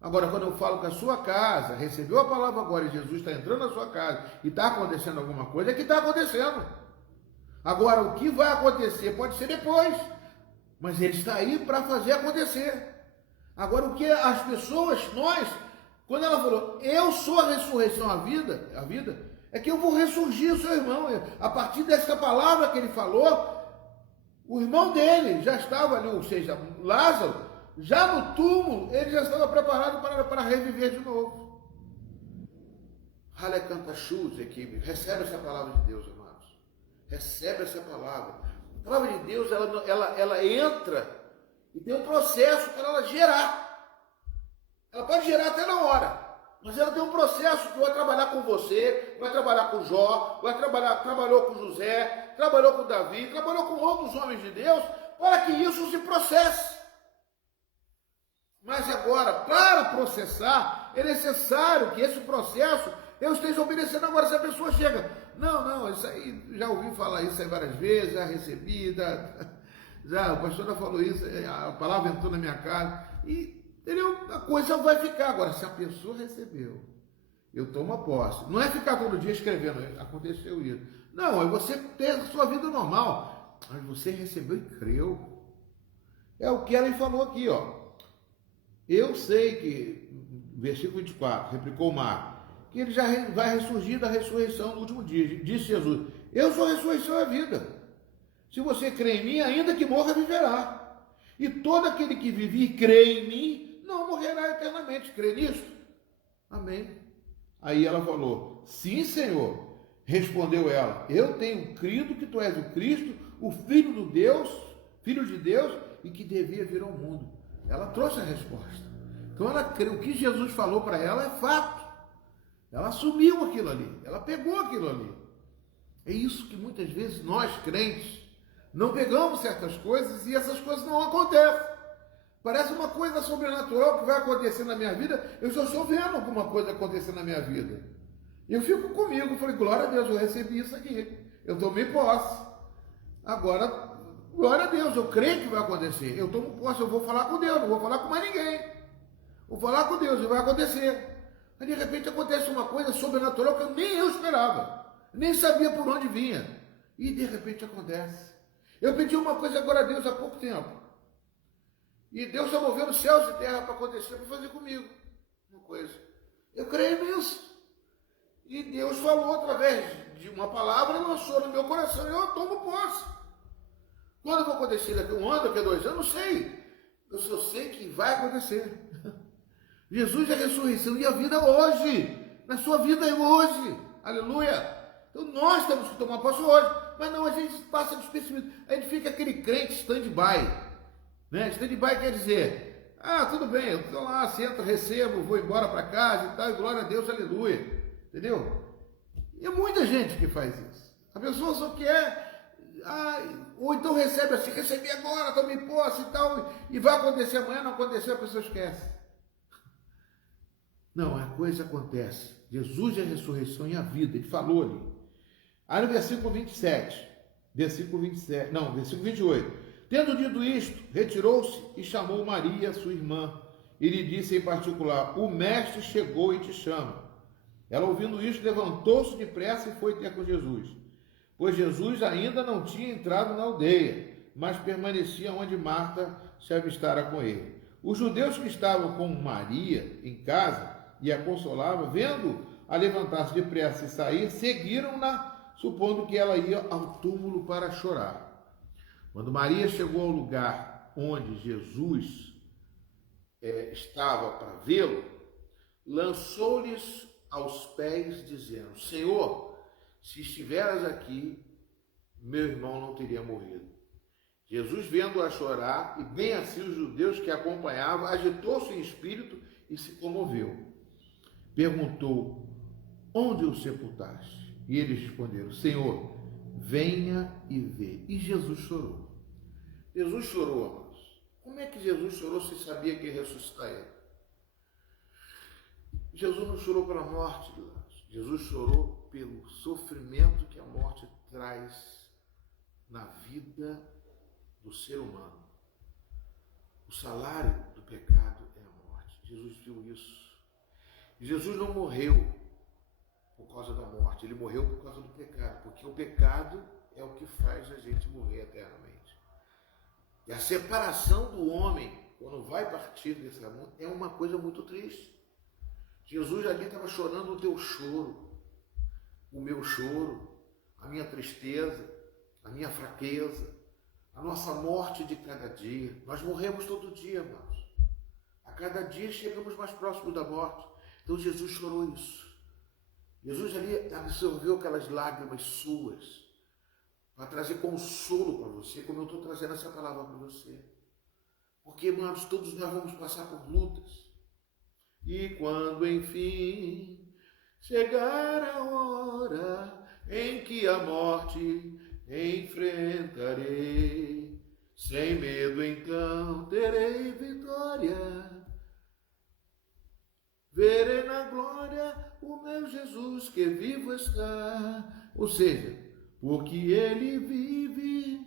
Agora, quando eu falo que a sua casa recebeu a palavra agora e Jesus está entrando na sua casa e está acontecendo alguma coisa, é que está acontecendo. Agora, o que vai acontecer pode ser depois, mas ele está aí para fazer acontecer. Agora, o que as pessoas, nós, quando ela falou, eu sou a ressurreição, a vida, é que eu vou ressurgir o seu irmão. A partir dessa palavra que ele falou, o irmão dele já estava ali, ou seja, Lázaro, já no túmulo, ele já estava preparado para reviver de novo. Halecantachus, equipe, recebe essa palavra de Deus, amados. Recebe essa palavra. A palavra de Deus, ela entra e tem um processo para ela gerar. Ela pode gerar até na hora, mas ela tem um processo que vai trabalhar com você, vai trabalhar com Jó, trabalhou com José, trabalhou com Davi, trabalhou com outros homens de Deus, para que isso se processe. Mas agora, para processar, é necessário que esse processo eu esteja obedecendo. Agora, se a pessoa chega, não, isso aí, já ouvi falar isso aí várias vezes, já recebi, já o pastor já falou isso, a palavra entrou na minha casa, e entendeu? A coisa vai ficar. Agora, se a pessoa recebeu, eu tomo a posse. Não é ficar todo dia escrevendo, aconteceu isso. Não, é você ter a sua vida normal. Mas você recebeu e creu. É o que ela falou aqui, ó. Eu sei que, versículo 24, replicou o mar, que ele já vai ressurgir da ressurreição no último dia. Disse Jesus, eu sou a ressurreição e a vida. Se você crê em mim, ainda que morra, viverá. E todo aquele que vive e crê em mim, não morrerá eternamente. Crê nisso? Amém. Aí ela falou, sim, Senhor. Respondeu ela, eu tenho crido que tu és o Cristo, o Filho de Deus, e que devia vir ao mundo. Ela trouxe a resposta. Então ela creu, o que Jesus falou para ela é fato. Ela assumiu aquilo ali, ela pegou aquilo ali. É isso que muitas vezes nós, crentes, não pegamos certas coisas e essas coisas não acontecem. Parece uma coisa sobrenatural que vai acontecer na minha vida, eu só estou vendo alguma coisa acontecer na minha vida. E eu fico comigo, falei, glória a Deus, eu recebi isso aqui, eu tomei posse. Agora, glória a Deus, eu creio que vai acontecer. Eu tomo posse, eu vou falar com Deus, não vou falar com mais ninguém. Vou falar com Deus e vai acontecer. Aí de repente acontece uma coisa sobrenatural que eu esperava. Nem sabia por onde vinha. E de repente acontece. Eu pedi uma coisa agora a Deus há pouco tempo. E Deus está movendo céus e terra para acontecer, para fazer comigo uma coisa. Eu creio nisso. E Deus falou através de uma palavra, lançou no meu coração e eu tomo posse. Quando vai acontecer daqui a um ano, daqui a 2 anos, não sei. Eu só sei que vai acontecer. Jesus é a ressurreição e a vida hoje. Na sua vida é hoje. Aleluia. Então nós temos que tomar posse hoje. Mas não, a gente passa despercebido. A gente fica aquele crente stand-by. Né? Stand-by quer dizer, tudo bem, eu estou lá, sento, recebo, vou embora para casa e tal, e glória a Deus, aleluia. Entendeu? E é muita gente que faz isso. A pessoa só quer, ou então recebe assim, recebi agora, tomei posse e tal, e vai acontecer amanhã, não aconteceu, a pessoa esquece. Não, a coisa acontece. Jesus é a ressurreição e a vida, ele falou ali. Aí no versículo 28. Tendo dito isto, retirou-se e chamou Maria, sua irmã, e lhe disse em particular, o mestre chegou e te chama. Ela, ouvindo isto, levantou-se depressa e foi ter com Jesus. Pois Jesus ainda não tinha entrado na aldeia, mas permanecia onde Marta se avistara com ele. Os judeus que estavam com Maria em casa e a consolavam, vendo-a levantar-se depressa e sair, seguiram-na, supondo que ela ia ao túmulo para chorar. Quando Maria chegou ao lugar onde Jesus estava para vê-lo, lançou-lhes aos pés, dizendo, Senhor, se estiveras aqui, meu irmão não teria morrido. Jesus, vendo-a chorar, e bem assim os judeus que a acompanhavam, agitou-se em espírito e se comoveu. perguntou: onde o sepultaste? E eles responderam: Senhor, venha e vê. E Jesus chorou. Jesus chorou, amados. Como é que Jesus chorou se sabia que ia ressuscitar ele? Jesus não chorou pela morte de Lázaro. Jesus chorou pelo sofrimento que a morte traz na vida do ser humano. O salário do pecado é a morte. Jesus viu isso. Jesus não morreu por causa da morte, ele morreu por causa do pecado, porque o pecado é o que faz a gente morrer eternamente. E a separação do homem, quando vai partir desse mundo, é uma coisa muito triste. Jesus ali estava chorando o teu choro, o meu choro, a minha tristeza, a minha fraqueza, a nossa morte de cada dia. Nós morremos todo dia, irmãos. A cada dia chegamos mais próximos da morte. Então Jesus chorou isso. Jesus ali absorveu aquelas lágrimas suas para trazer consolo para você, como eu estou trazendo essa palavra para você. Porque, irmãos, todos nós vamos passar por lutas. E quando, enfim, chegar a hora em que a morte enfrentarei, sem medo então terei vitória. Verei na glória o meu Jesus que vivo está. Ou seja, porque ele vive,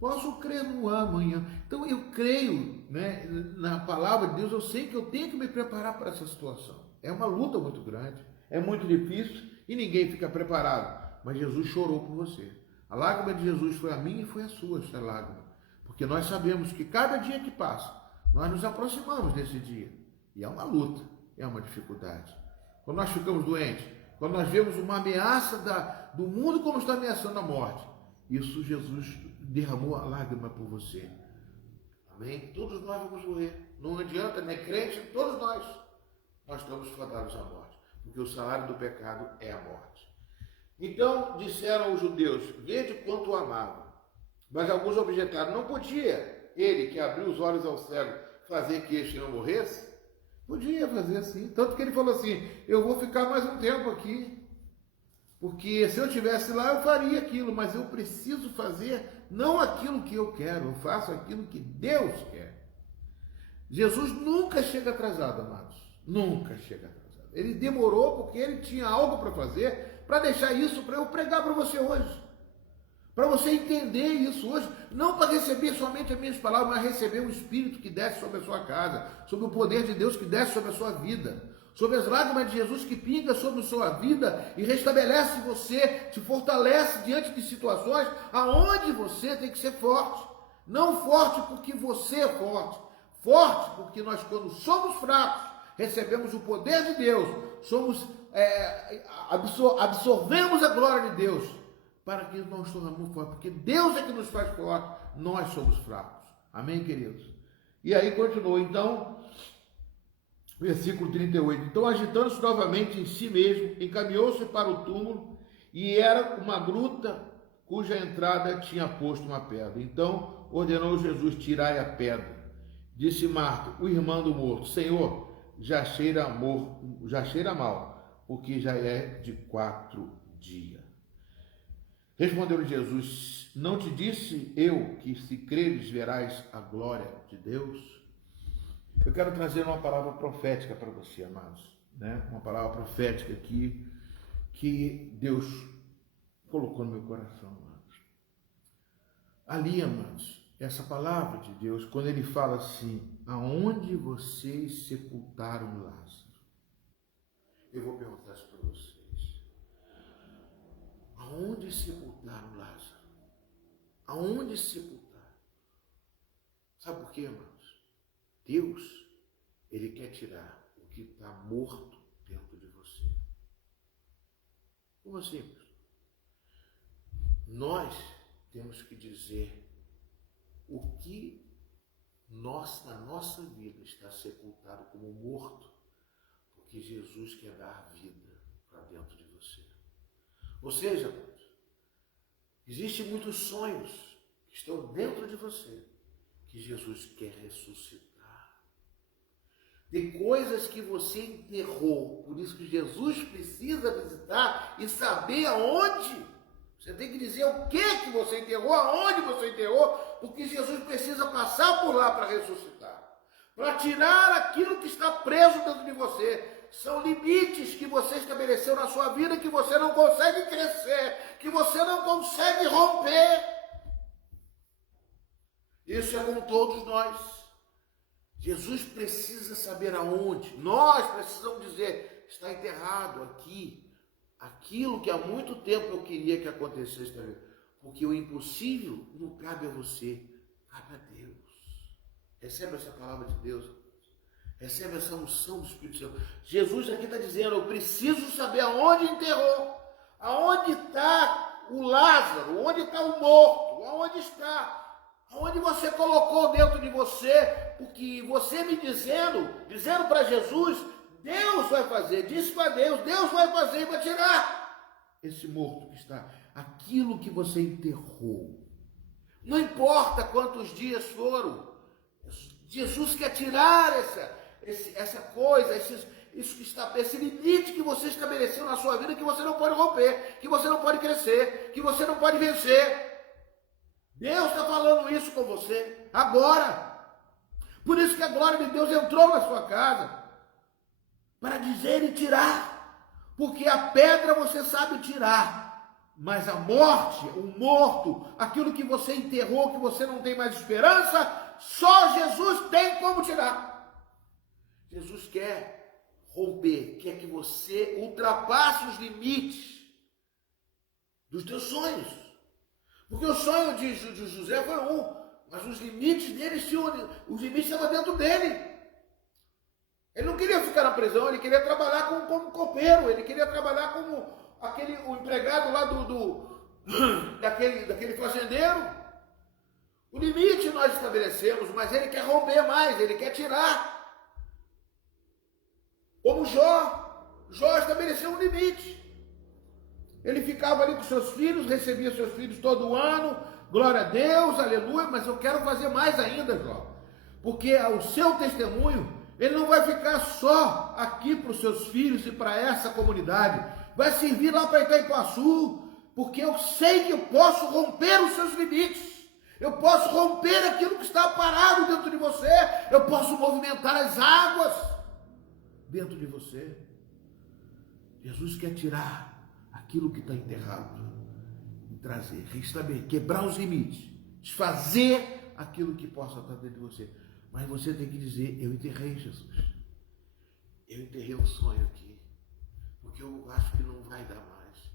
posso crer no amanhã. Então eu creio, né, na palavra de Deus. Eu sei que eu tenho que me preparar para essa situação. É uma luta muito grande, é muito difícil e ninguém fica preparado. Mas Jesus chorou por você. A lágrima de Jesus foi a minha e foi a sua, essa lágrima. Porque nós sabemos que cada dia que passa, nós nos aproximamos desse dia. E é uma luta, é uma dificuldade. Quando nós ficamos doentes, quando nós vemos uma ameaça do mundo como está ameaçando a morte, isso Jesus derramou a lágrima por você. Amém? Todos nós vamos morrer. Não adianta, né? Crente, todos nós estamos fadados à morte. Porque o salário do pecado é a morte. Então disseram aos judeus: vede quanto o amava. Mas alguns objetaram: não podia ele, que abriu os olhos ao cego, fazer que este não morresse? Podia fazer assim. Tanto que ele falou assim: eu vou ficar mais um tempo aqui. Porque se eu estivesse lá, eu faria aquilo. Mas eu preciso fazer não aquilo que eu quero. Eu faço aquilo que Deus quer. Jesus nunca chega atrasado, amados. Nunca chega atrasado. Ele demorou porque ele tinha algo para fazer, para deixar isso para eu pregar para você hoje. Para você entender isso hoje, não para receber somente as minhas palavras, mas receber o Espírito que desce sobre a sua casa, sobre o poder de Deus que desce sobre a sua vida, sobre as lágrimas de Jesus que pinga sobre a sua vida e restabelece você, te fortalece diante de situações aonde você tem que ser forte. Não forte porque você é forte, forte porque nós, quando somos fracos, recebemos o poder de Deus, absorvemos a glória de Deus, para que nós nos tornamos fortes, porque Deus é que nos faz fortes, nós somos fracos. Amém, queridos? E aí continuou, então, versículo 38. Então, agitando-se novamente em si mesmo, encaminhou-se para o túmulo, e era uma gruta cuja entrada tinha posto uma pedra. Então, ordenou Jesus: tirai a pedra. Disse Marta, o irmão do morto: Senhor, já cheira mal, porque já é de 4 dias. Respondeu-lhe Jesus: não te disse eu que, se creres, verás a glória de Deus? Eu quero trazer uma palavra profética para você, amados, né? Uma palavra profética aqui que Deus colocou no meu coração, amados. Ali, amados, essa palavra de Deus, quando ele fala assim: aonde vocês sepultaram Lázaro? Eu vou perguntar isso para vocês. Aonde sepultaram Lázaro? Aonde sepultaram? Sabe por quê, irmãos? Deus, ele quer tirar o que está morto dentro de você. Como assim? Nós temos que dizer o que na nossa vida está sepultado como morto, porque Jesus quer dar vida para dentro de você. Ou seja, existem muitos sonhos que estão dentro de você que Jesus quer ressuscitar. Tem coisas que você enterrou. Por isso que Jesus precisa visitar e saber aonde. Você tem que dizer o que você enterrou, aonde você enterrou, porque Jesus precisa passar por lá para ressuscitar. Para tirar aquilo que está preso dentro de você. São limites que você estabeleceu na sua vida que você não consegue crescer, que você não consegue romper. Isso é com todos nós. Jesus precisa saber aonde. Nós precisamos dizer, está enterrado aqui, aquilo que há muito tempo eu queria que acontecesse também. Porque o impossível não cabe a você, cabe a Deus. Recebe essa palavra de Deus. Recebe essa unção do Espírito Santo. Jesus aqui está dizendo, eu preciso saber aonde enterrou. Aonde está o Lázaro, onde está o morto, aonde está. Aonde você colocou dentro de você, porque você me dizendo para Jesus, Deus vai fazer, disse para Deus vai fazer e vai tirar esse morto que está, aquilo que você enterrou. Não importa quantos dias foram, Jesus quer tirar essa coisa, esse limite que você estabeleceu na sua vida, que você não pode romper, que você não pode crescer, que você não pode vencer. Deus está falando isso com você agora. Por isso que a glória de Deus entrou na sua casa para dizer e tirar. Porque a pedra você sabe tirar, mas a morte, o morto, aquilo que você enterrou, que você não tem mais esperança, só Jesus tem como tirar. Jesus quer romper, quer que você ultrapasse os limites dos teus sonhos. Porque o sonho de José foi mas os limites dele, os limites estavam dentro dele. Ele não queria ficar na prisão, ele queria trabalhar como copeiro, ele queria trabalhar como o empregado lá daquele fazendeiro. O limite nós estabelecemos, mas ele quer romper mais, ele quer tirar. Como Jó estabeleceu um limite. Ele ficava ali com seus filhos, recebia seus filhos todo ano, glória a Deus, aleluia, mas eu quero fazer mais ainda, Jó. Porque o seu testemunho, ele não vai ficar só aqui para os seus filhos e para essa comunidade, vai servir lá para Itaipuaçu, porque eu sei que eu posso romper os seus limites, eu posso romper aquilo que está parado dentro de você, eu posso movimentar as águas dentro de você. Jesus quer tirar aquilo que está enterrado e trazer, restabelecer, quebrar os limites, desfazer aquilo que possa estar dentro de você. Mas você tem que dizer, eu enterrei, Jesus. Eu enterrei um sonho aqui, porque eu acho que não vai dar mais.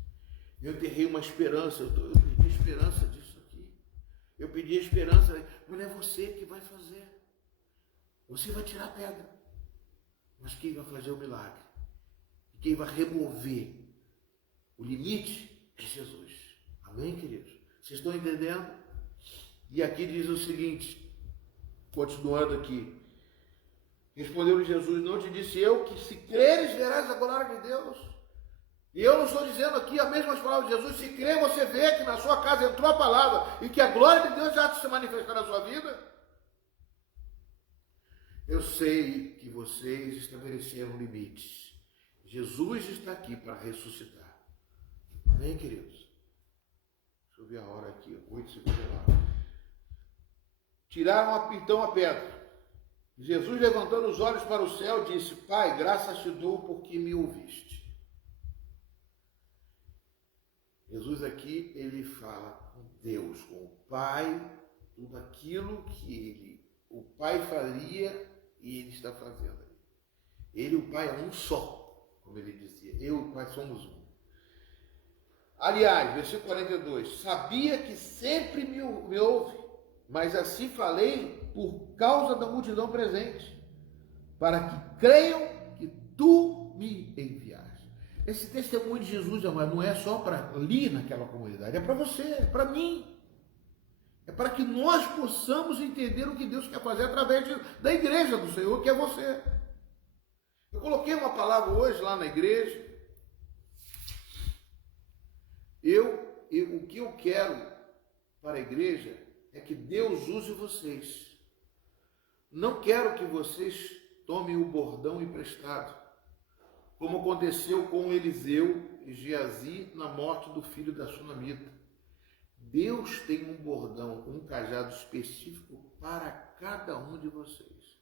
Eu enterrei uma esperança, eu pedi a esperança disso aqui. Eu pedi a esperança, mas não é você que vai fazer. Você vai tirar a pedra. Mas quem vai fazer o milagre? Quem vai remover o limite é Jesus. Amém, queridos? Vocês estão entendendo? E aqui diz o seguinte, continuando aqui. Respondeu-lhe Jesus, não te disse eu que se creres verás a glória de Deus? E eu não estou dizendo aqui as mesmas palavras de Jesus. Se crer, você vê que na sua casa entrou a palavra e que a glória de Deus já se manifestou na sua vida. Eu sei que vocês estabeleceram limites. Jesus está aqui para ressuscitar. Amém, queridos? Deixa eu ver a hora aqui, 8h59. Tiraram então a pedra. Jesus, levantando os olhos para o céu, disse, Pai, graças te dou porque me ouviste. Jesus aqui, ele fala com Deus, com o Pai, tudo aquilo que o Pai faria e ele está fazendo. Ele e o Pai é um só, como ele dizia. Eu e o Pai somos um. Aliás, versículo 42, sabia que sempre me ouve, mas assim falei por causa da multidão presente, para que creiam que tu me enviaste. Esse testemunho de Jesus, amado, não é só para ali naquela comunidade, é para você, é para mim. É para que nós possamos entender o que Deus quer fazer através da igreja do Senhor, que é você. Eu coloquei uma palavra hoje lá na igreja. O que eu quero para a igreja é que Deus use vocês. Não quero que vocês tome o bordão emprestado, como aconteceu com Eliseu e Geazi na morte do filho da Sunamita. Deus tem um bordão, um cajado específico para cada um de vocês,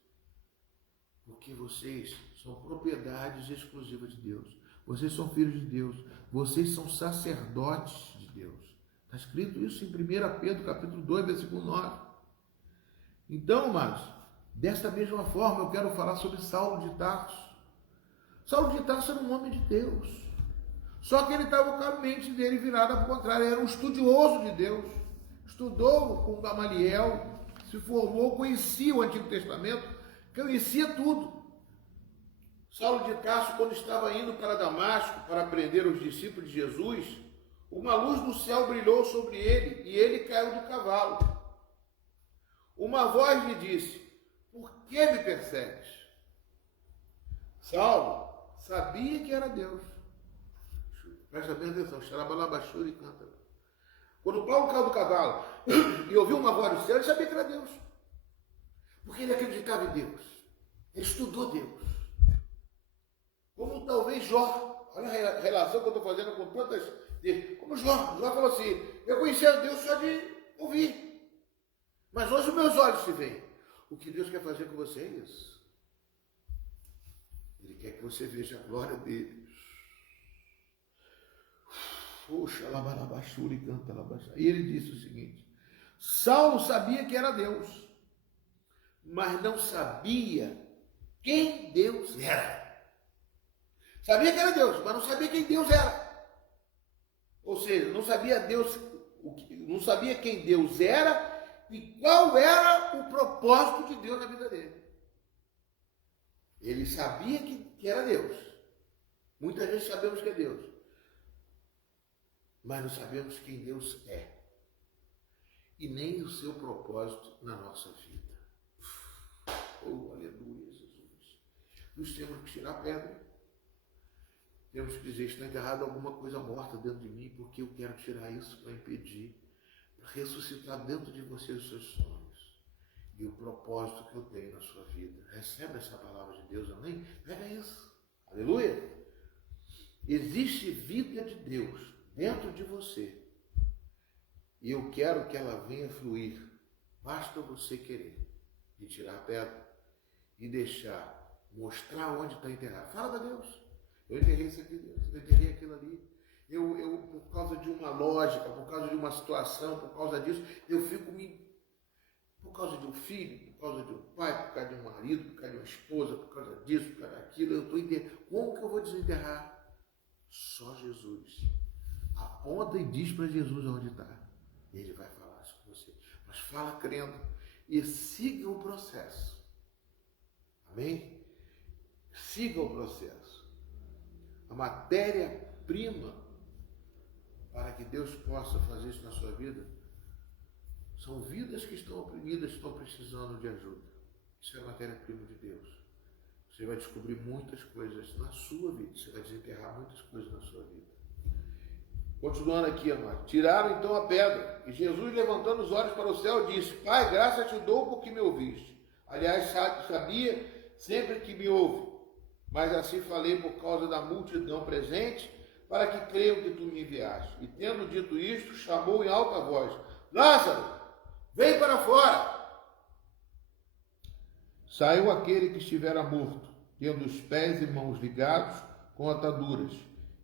porque vocês são propriedades exclusivas de Deus. Vocês são filhos de Deus. Vocês são sacerdotes de Deus. Está escrito isso em 1 Pedro, capítulo 2, versículo 9. Então, amados, desta mesma forma eu quero falar sobre Saulo de Tarso. Saulo de Tarso era um homem de Deus. Só que ele estava com a mente dele virada ao contrário. Ele era um estudioso de Deus. Estudou com Gamaliel, se formou, conhecia o Antigo Testamento, conhecia tudo. Saulo de Tarso, quando estava indo para Damasco para prender os discípulos de Jesus, uma luz do céu brilhou sobre ele e ele caiu do cavalo. Uma voz lhe disse: por que me persegues? Saulo sabia que era Deus. Presta bem atenção, xarabalabachura e canta. Quando Paulo caiu do cavalo e ouviu uma voz do céu, ele sabia que era Deus. Porque ele acreditava em Deus. Ele estudou Deus. Como talvez Jó, olha a relação que eu estou fazendo com tantas vezes. Como Jó falou assim: eu conhecia Deus só de ouvir. Mas hoje os meus olhos se veem. O que Deus quer fazer com você é isso. Ele quer que você veja a glória dele. Poxa, labarabachura e canta labaxá. E ele disse o seguinte: Saulo sabia que era Deus, mas não sabia quem Deus era. Sabia que era Deus, mas não sabia quem Deus era. Ou seja, não sabia Deus, não sabia quem Deus era e qual era o propósito de Deus na vida dele. Ele sabia que era Deus. Muitas vezes sabemos que é Deus, mas não sabemos quem Deus é e nem o seu propósito na nossa vida. Oh, aleluia, Jesus. Nós temos que tirar a pedra. Temos que dizer: está enterrado alguma coisa morta dentro de mim, porque eu quero tirar isso para impedir, para ressuscitar dentro de você os seus sonhos e o propósito que eu tenho na sua vida. Recebe essa palavra de Deus, amém? Pega isso. Aleluia. Existe vida de Deus dentro de você e eu quero que ela venha fluir. Basta você querer e tirar a pedra e deixar, mostrar onde está enterrado. Fala para Deus: eu enterrei isso aqui, Deus, eu enterrei aquilo ali. Eu, por causa de uma lógica, por causa de uma situação, por causa disso, eu fico por causa de um filho, por causa de um pai, por causa de um marido, por causa de uma esposa, por causa disso, por causa daquilo, eu estou enterrando. Como que eu vou desenterrar? Só Jesus. Aponta e diz para Jesus onde está. Ele vai falar isso com você. Mas fala crendo e siga o processo. Amém? Siga o processo. A matéria-prima para que Deus possa fazer isso na sua vida são vidas que estão oprimidas, estão precisando de ajuda. Isso é a matéria-prima de Deus. Você vai descobrir muitas coisas na sua vida. Você vai desenterrar muitas coisas na sua vida. Continuando aqui, amado. Tiraram então a pedra. E Jesus, levantando os olhos para o céu, disse: Pai, graça te dou porque me ouviste. Aliás, sabia sempre que me ouve. Mas assim falei por causa da multidão presente, para que creiam que tu me enviaste. E tendo dito isto, chamou em alta voz: Lázaro, vem para fora. Saiu aquele que estivera morto, tendo os pés e mãos ligados com ataduras,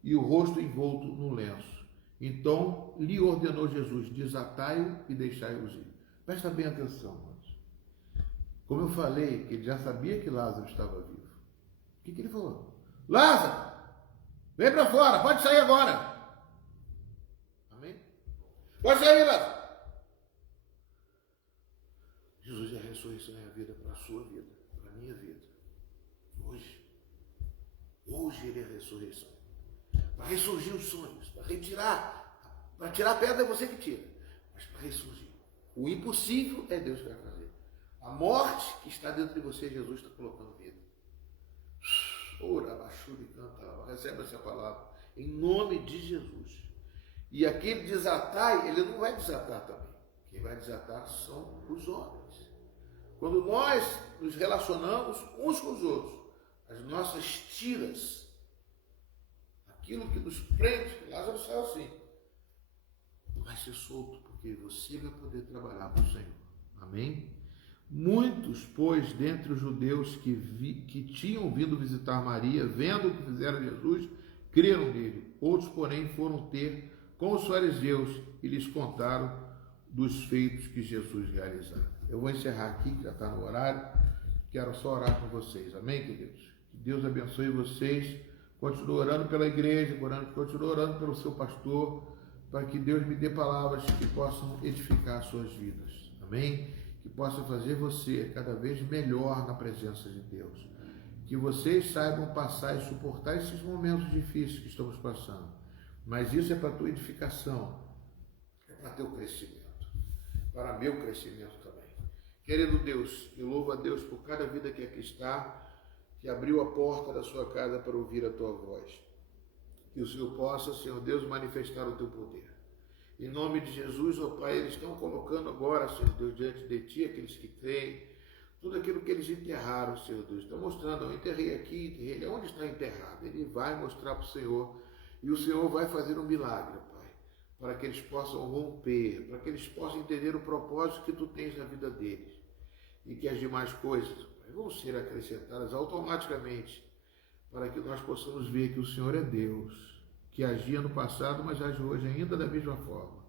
e o rosto envolto no lenço. Então lhe ordenou Jesus: desatai-o e deixai-os ir. Presta bem atenção, irmãos. Como eu falei, que ele já sabia que Lázaro estava vivo. O que ele falou? Lázaro, vem para fora, pode sair agora. Amém? Pode sair, Lázaro. Jesus é a ressurreição e a vida para a sua vida, para a minha vida. Hoje ele é a ressurreição. Para ressurgir os sonhos, para tirar a pedra é você que tira, mas para ressurgir. O impossível é Deus que vai fazer. A morte que está dentro de você, Jesus está colocando vida. Ora, baixura e canta, recebe essa palavra, em nome de Jesus. E aquele desatar, ele não vai desatar também. Quem vai desatar são os homens. Quando nós nos relacionamos uns com os outros, as nossas tiras, aquilo que nos prende, Lázaro saiu assim, vai ser solto, porque você vai poder trabalhar para o Senhor. Amém? Muitos, pois, dentre os judeus que tinham vindo visitar Maria, vendo o que fizeram Jesus, creram nele. Outros, porém, foram ter com os fariseus e lhes contaram dos feitos que Jesus realizara. Eu vou encerrar aqui, que já está no horário. Quero só orar com vocês. Amém, queridos? Que Deus abençoe vocês. Continue orando pela igreja, continue orando pelo seu pastor, para que Deus me dê palavras que possam edificar as suas vidas. Amém? Que possa fazer você cada vez melhor na presença de Deus. Que vocês saibam passar e suportar esses momentos difíceis que estamos passando. Mas isso é para a tua edificação, é para teu crescimento, para meu crescimento também. Querido Deus, eu louvo a Deus por cada vida que aqui está, que abriu a porta da sua casa para ouvir a tua voz. Que o Senhor possa, Senhor Deus, manifestar o teu poder. Em nome de Jesus, ó Pai, eles estão colocando agora, Senhor Deus, diante de Ti, aqueles que creem, tudo aquilo que eles enterraram, Senhor Deus. Estão mostrando, eu enterrei aqui, enterrei ele. Onde está enterrado? Ele vai mostrar para o Senhor, e o Senhor vai fazer um milagre, Pai, para que eles possam romper, para que eles possam entender o propósito que Tu tens na vida deles, e que as demais coisas, Pai, vão ser acrescentadas automaticamente, para que nós possamos ver que o Senhor é Deus, que agia no passado, mas age hoje ainda da mesma forma.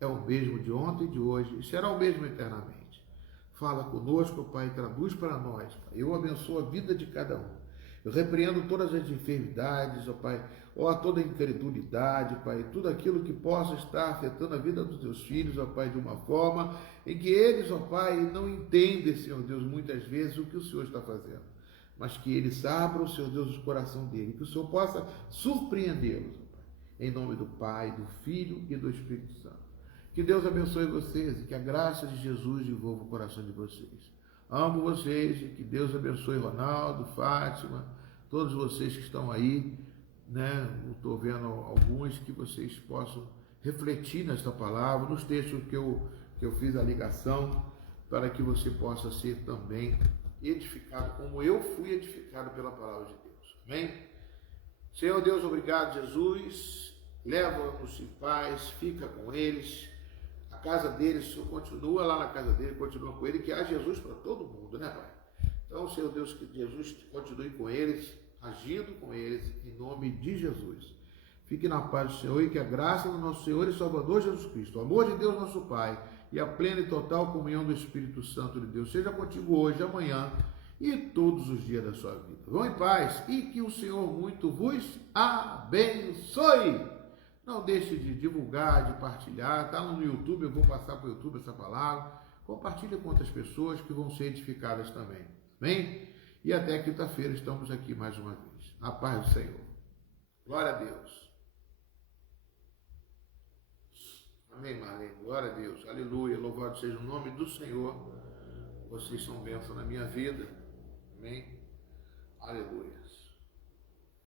É o mesmo de ontem e de hoje, e será o mesmo eternamente. Fala conosco, Pai, traduz para nós, Pai. Eu abençoo a vida de cada um. Eu repreendo todas as enfermidades, ó Pai, ó toda a incredulidade, Pai, tudo aquilo que possa estar afetando a vida dos teus filhos, ó Pai, de uma forma em que eles, ó Pai, não entendem, Senhor Deus, muitas vezes o que o Senhor está fazendo, mas que eles abram, Senhor Deus, o coração dele, que o Senhor possa surpreendê-los, ó Pai, em nome do Pai, do Filho e do Espírito Santo. Que Deus abençoe vocês e que a graça de Jesus envolva o coração de vocês. Amo vocês e que Deus abençoe Ronaldo, Fátima, todos vocês que estão aí, né? Estou vendo alguns, que vocês possam refletir nesta palavra, nos textos que eu fiz a ligação, para que você possa ser também edificado, como eu fui edificado pela palavra de Deus. Amém? Senhor Deus, obrigado, Jesus. Leva-nos em paz, fica com eles. A casa deles, o Senhor continua lá na casa dele, continua com ele, que há Jesus para todo mundo, né, Pai? Então, Senhor Deus, que Jesus continue com eles, agindo com eles, em nome de Jesus. Fique na paz do Senhor e que a graça do nosso Senhor e Salvador Jesus Cristo, o amor de Deus nosso Pai e a plena e total comunhão do Espírito Santo de Deus seja contigo hoje, amanhã e todos os dias da sua vida. Vão em paz e que o Senhor muito vos abençoe. Não deixe de divulgar, de partilhar. Está no YouTube, eu vou passar para o YouTube essa palavra. Compartilhe com outras pessoas que vão ser edificadas também. Amém? E até quinta-feira estamos aqui mais uma vez. A paz do Senhor. Glória a Deus. Amém, Marlene. Glória a Deus. Aleluia. Louvado seja o nome do Senhor. Vocês são bênção na minha vida. Amém? Aleluia.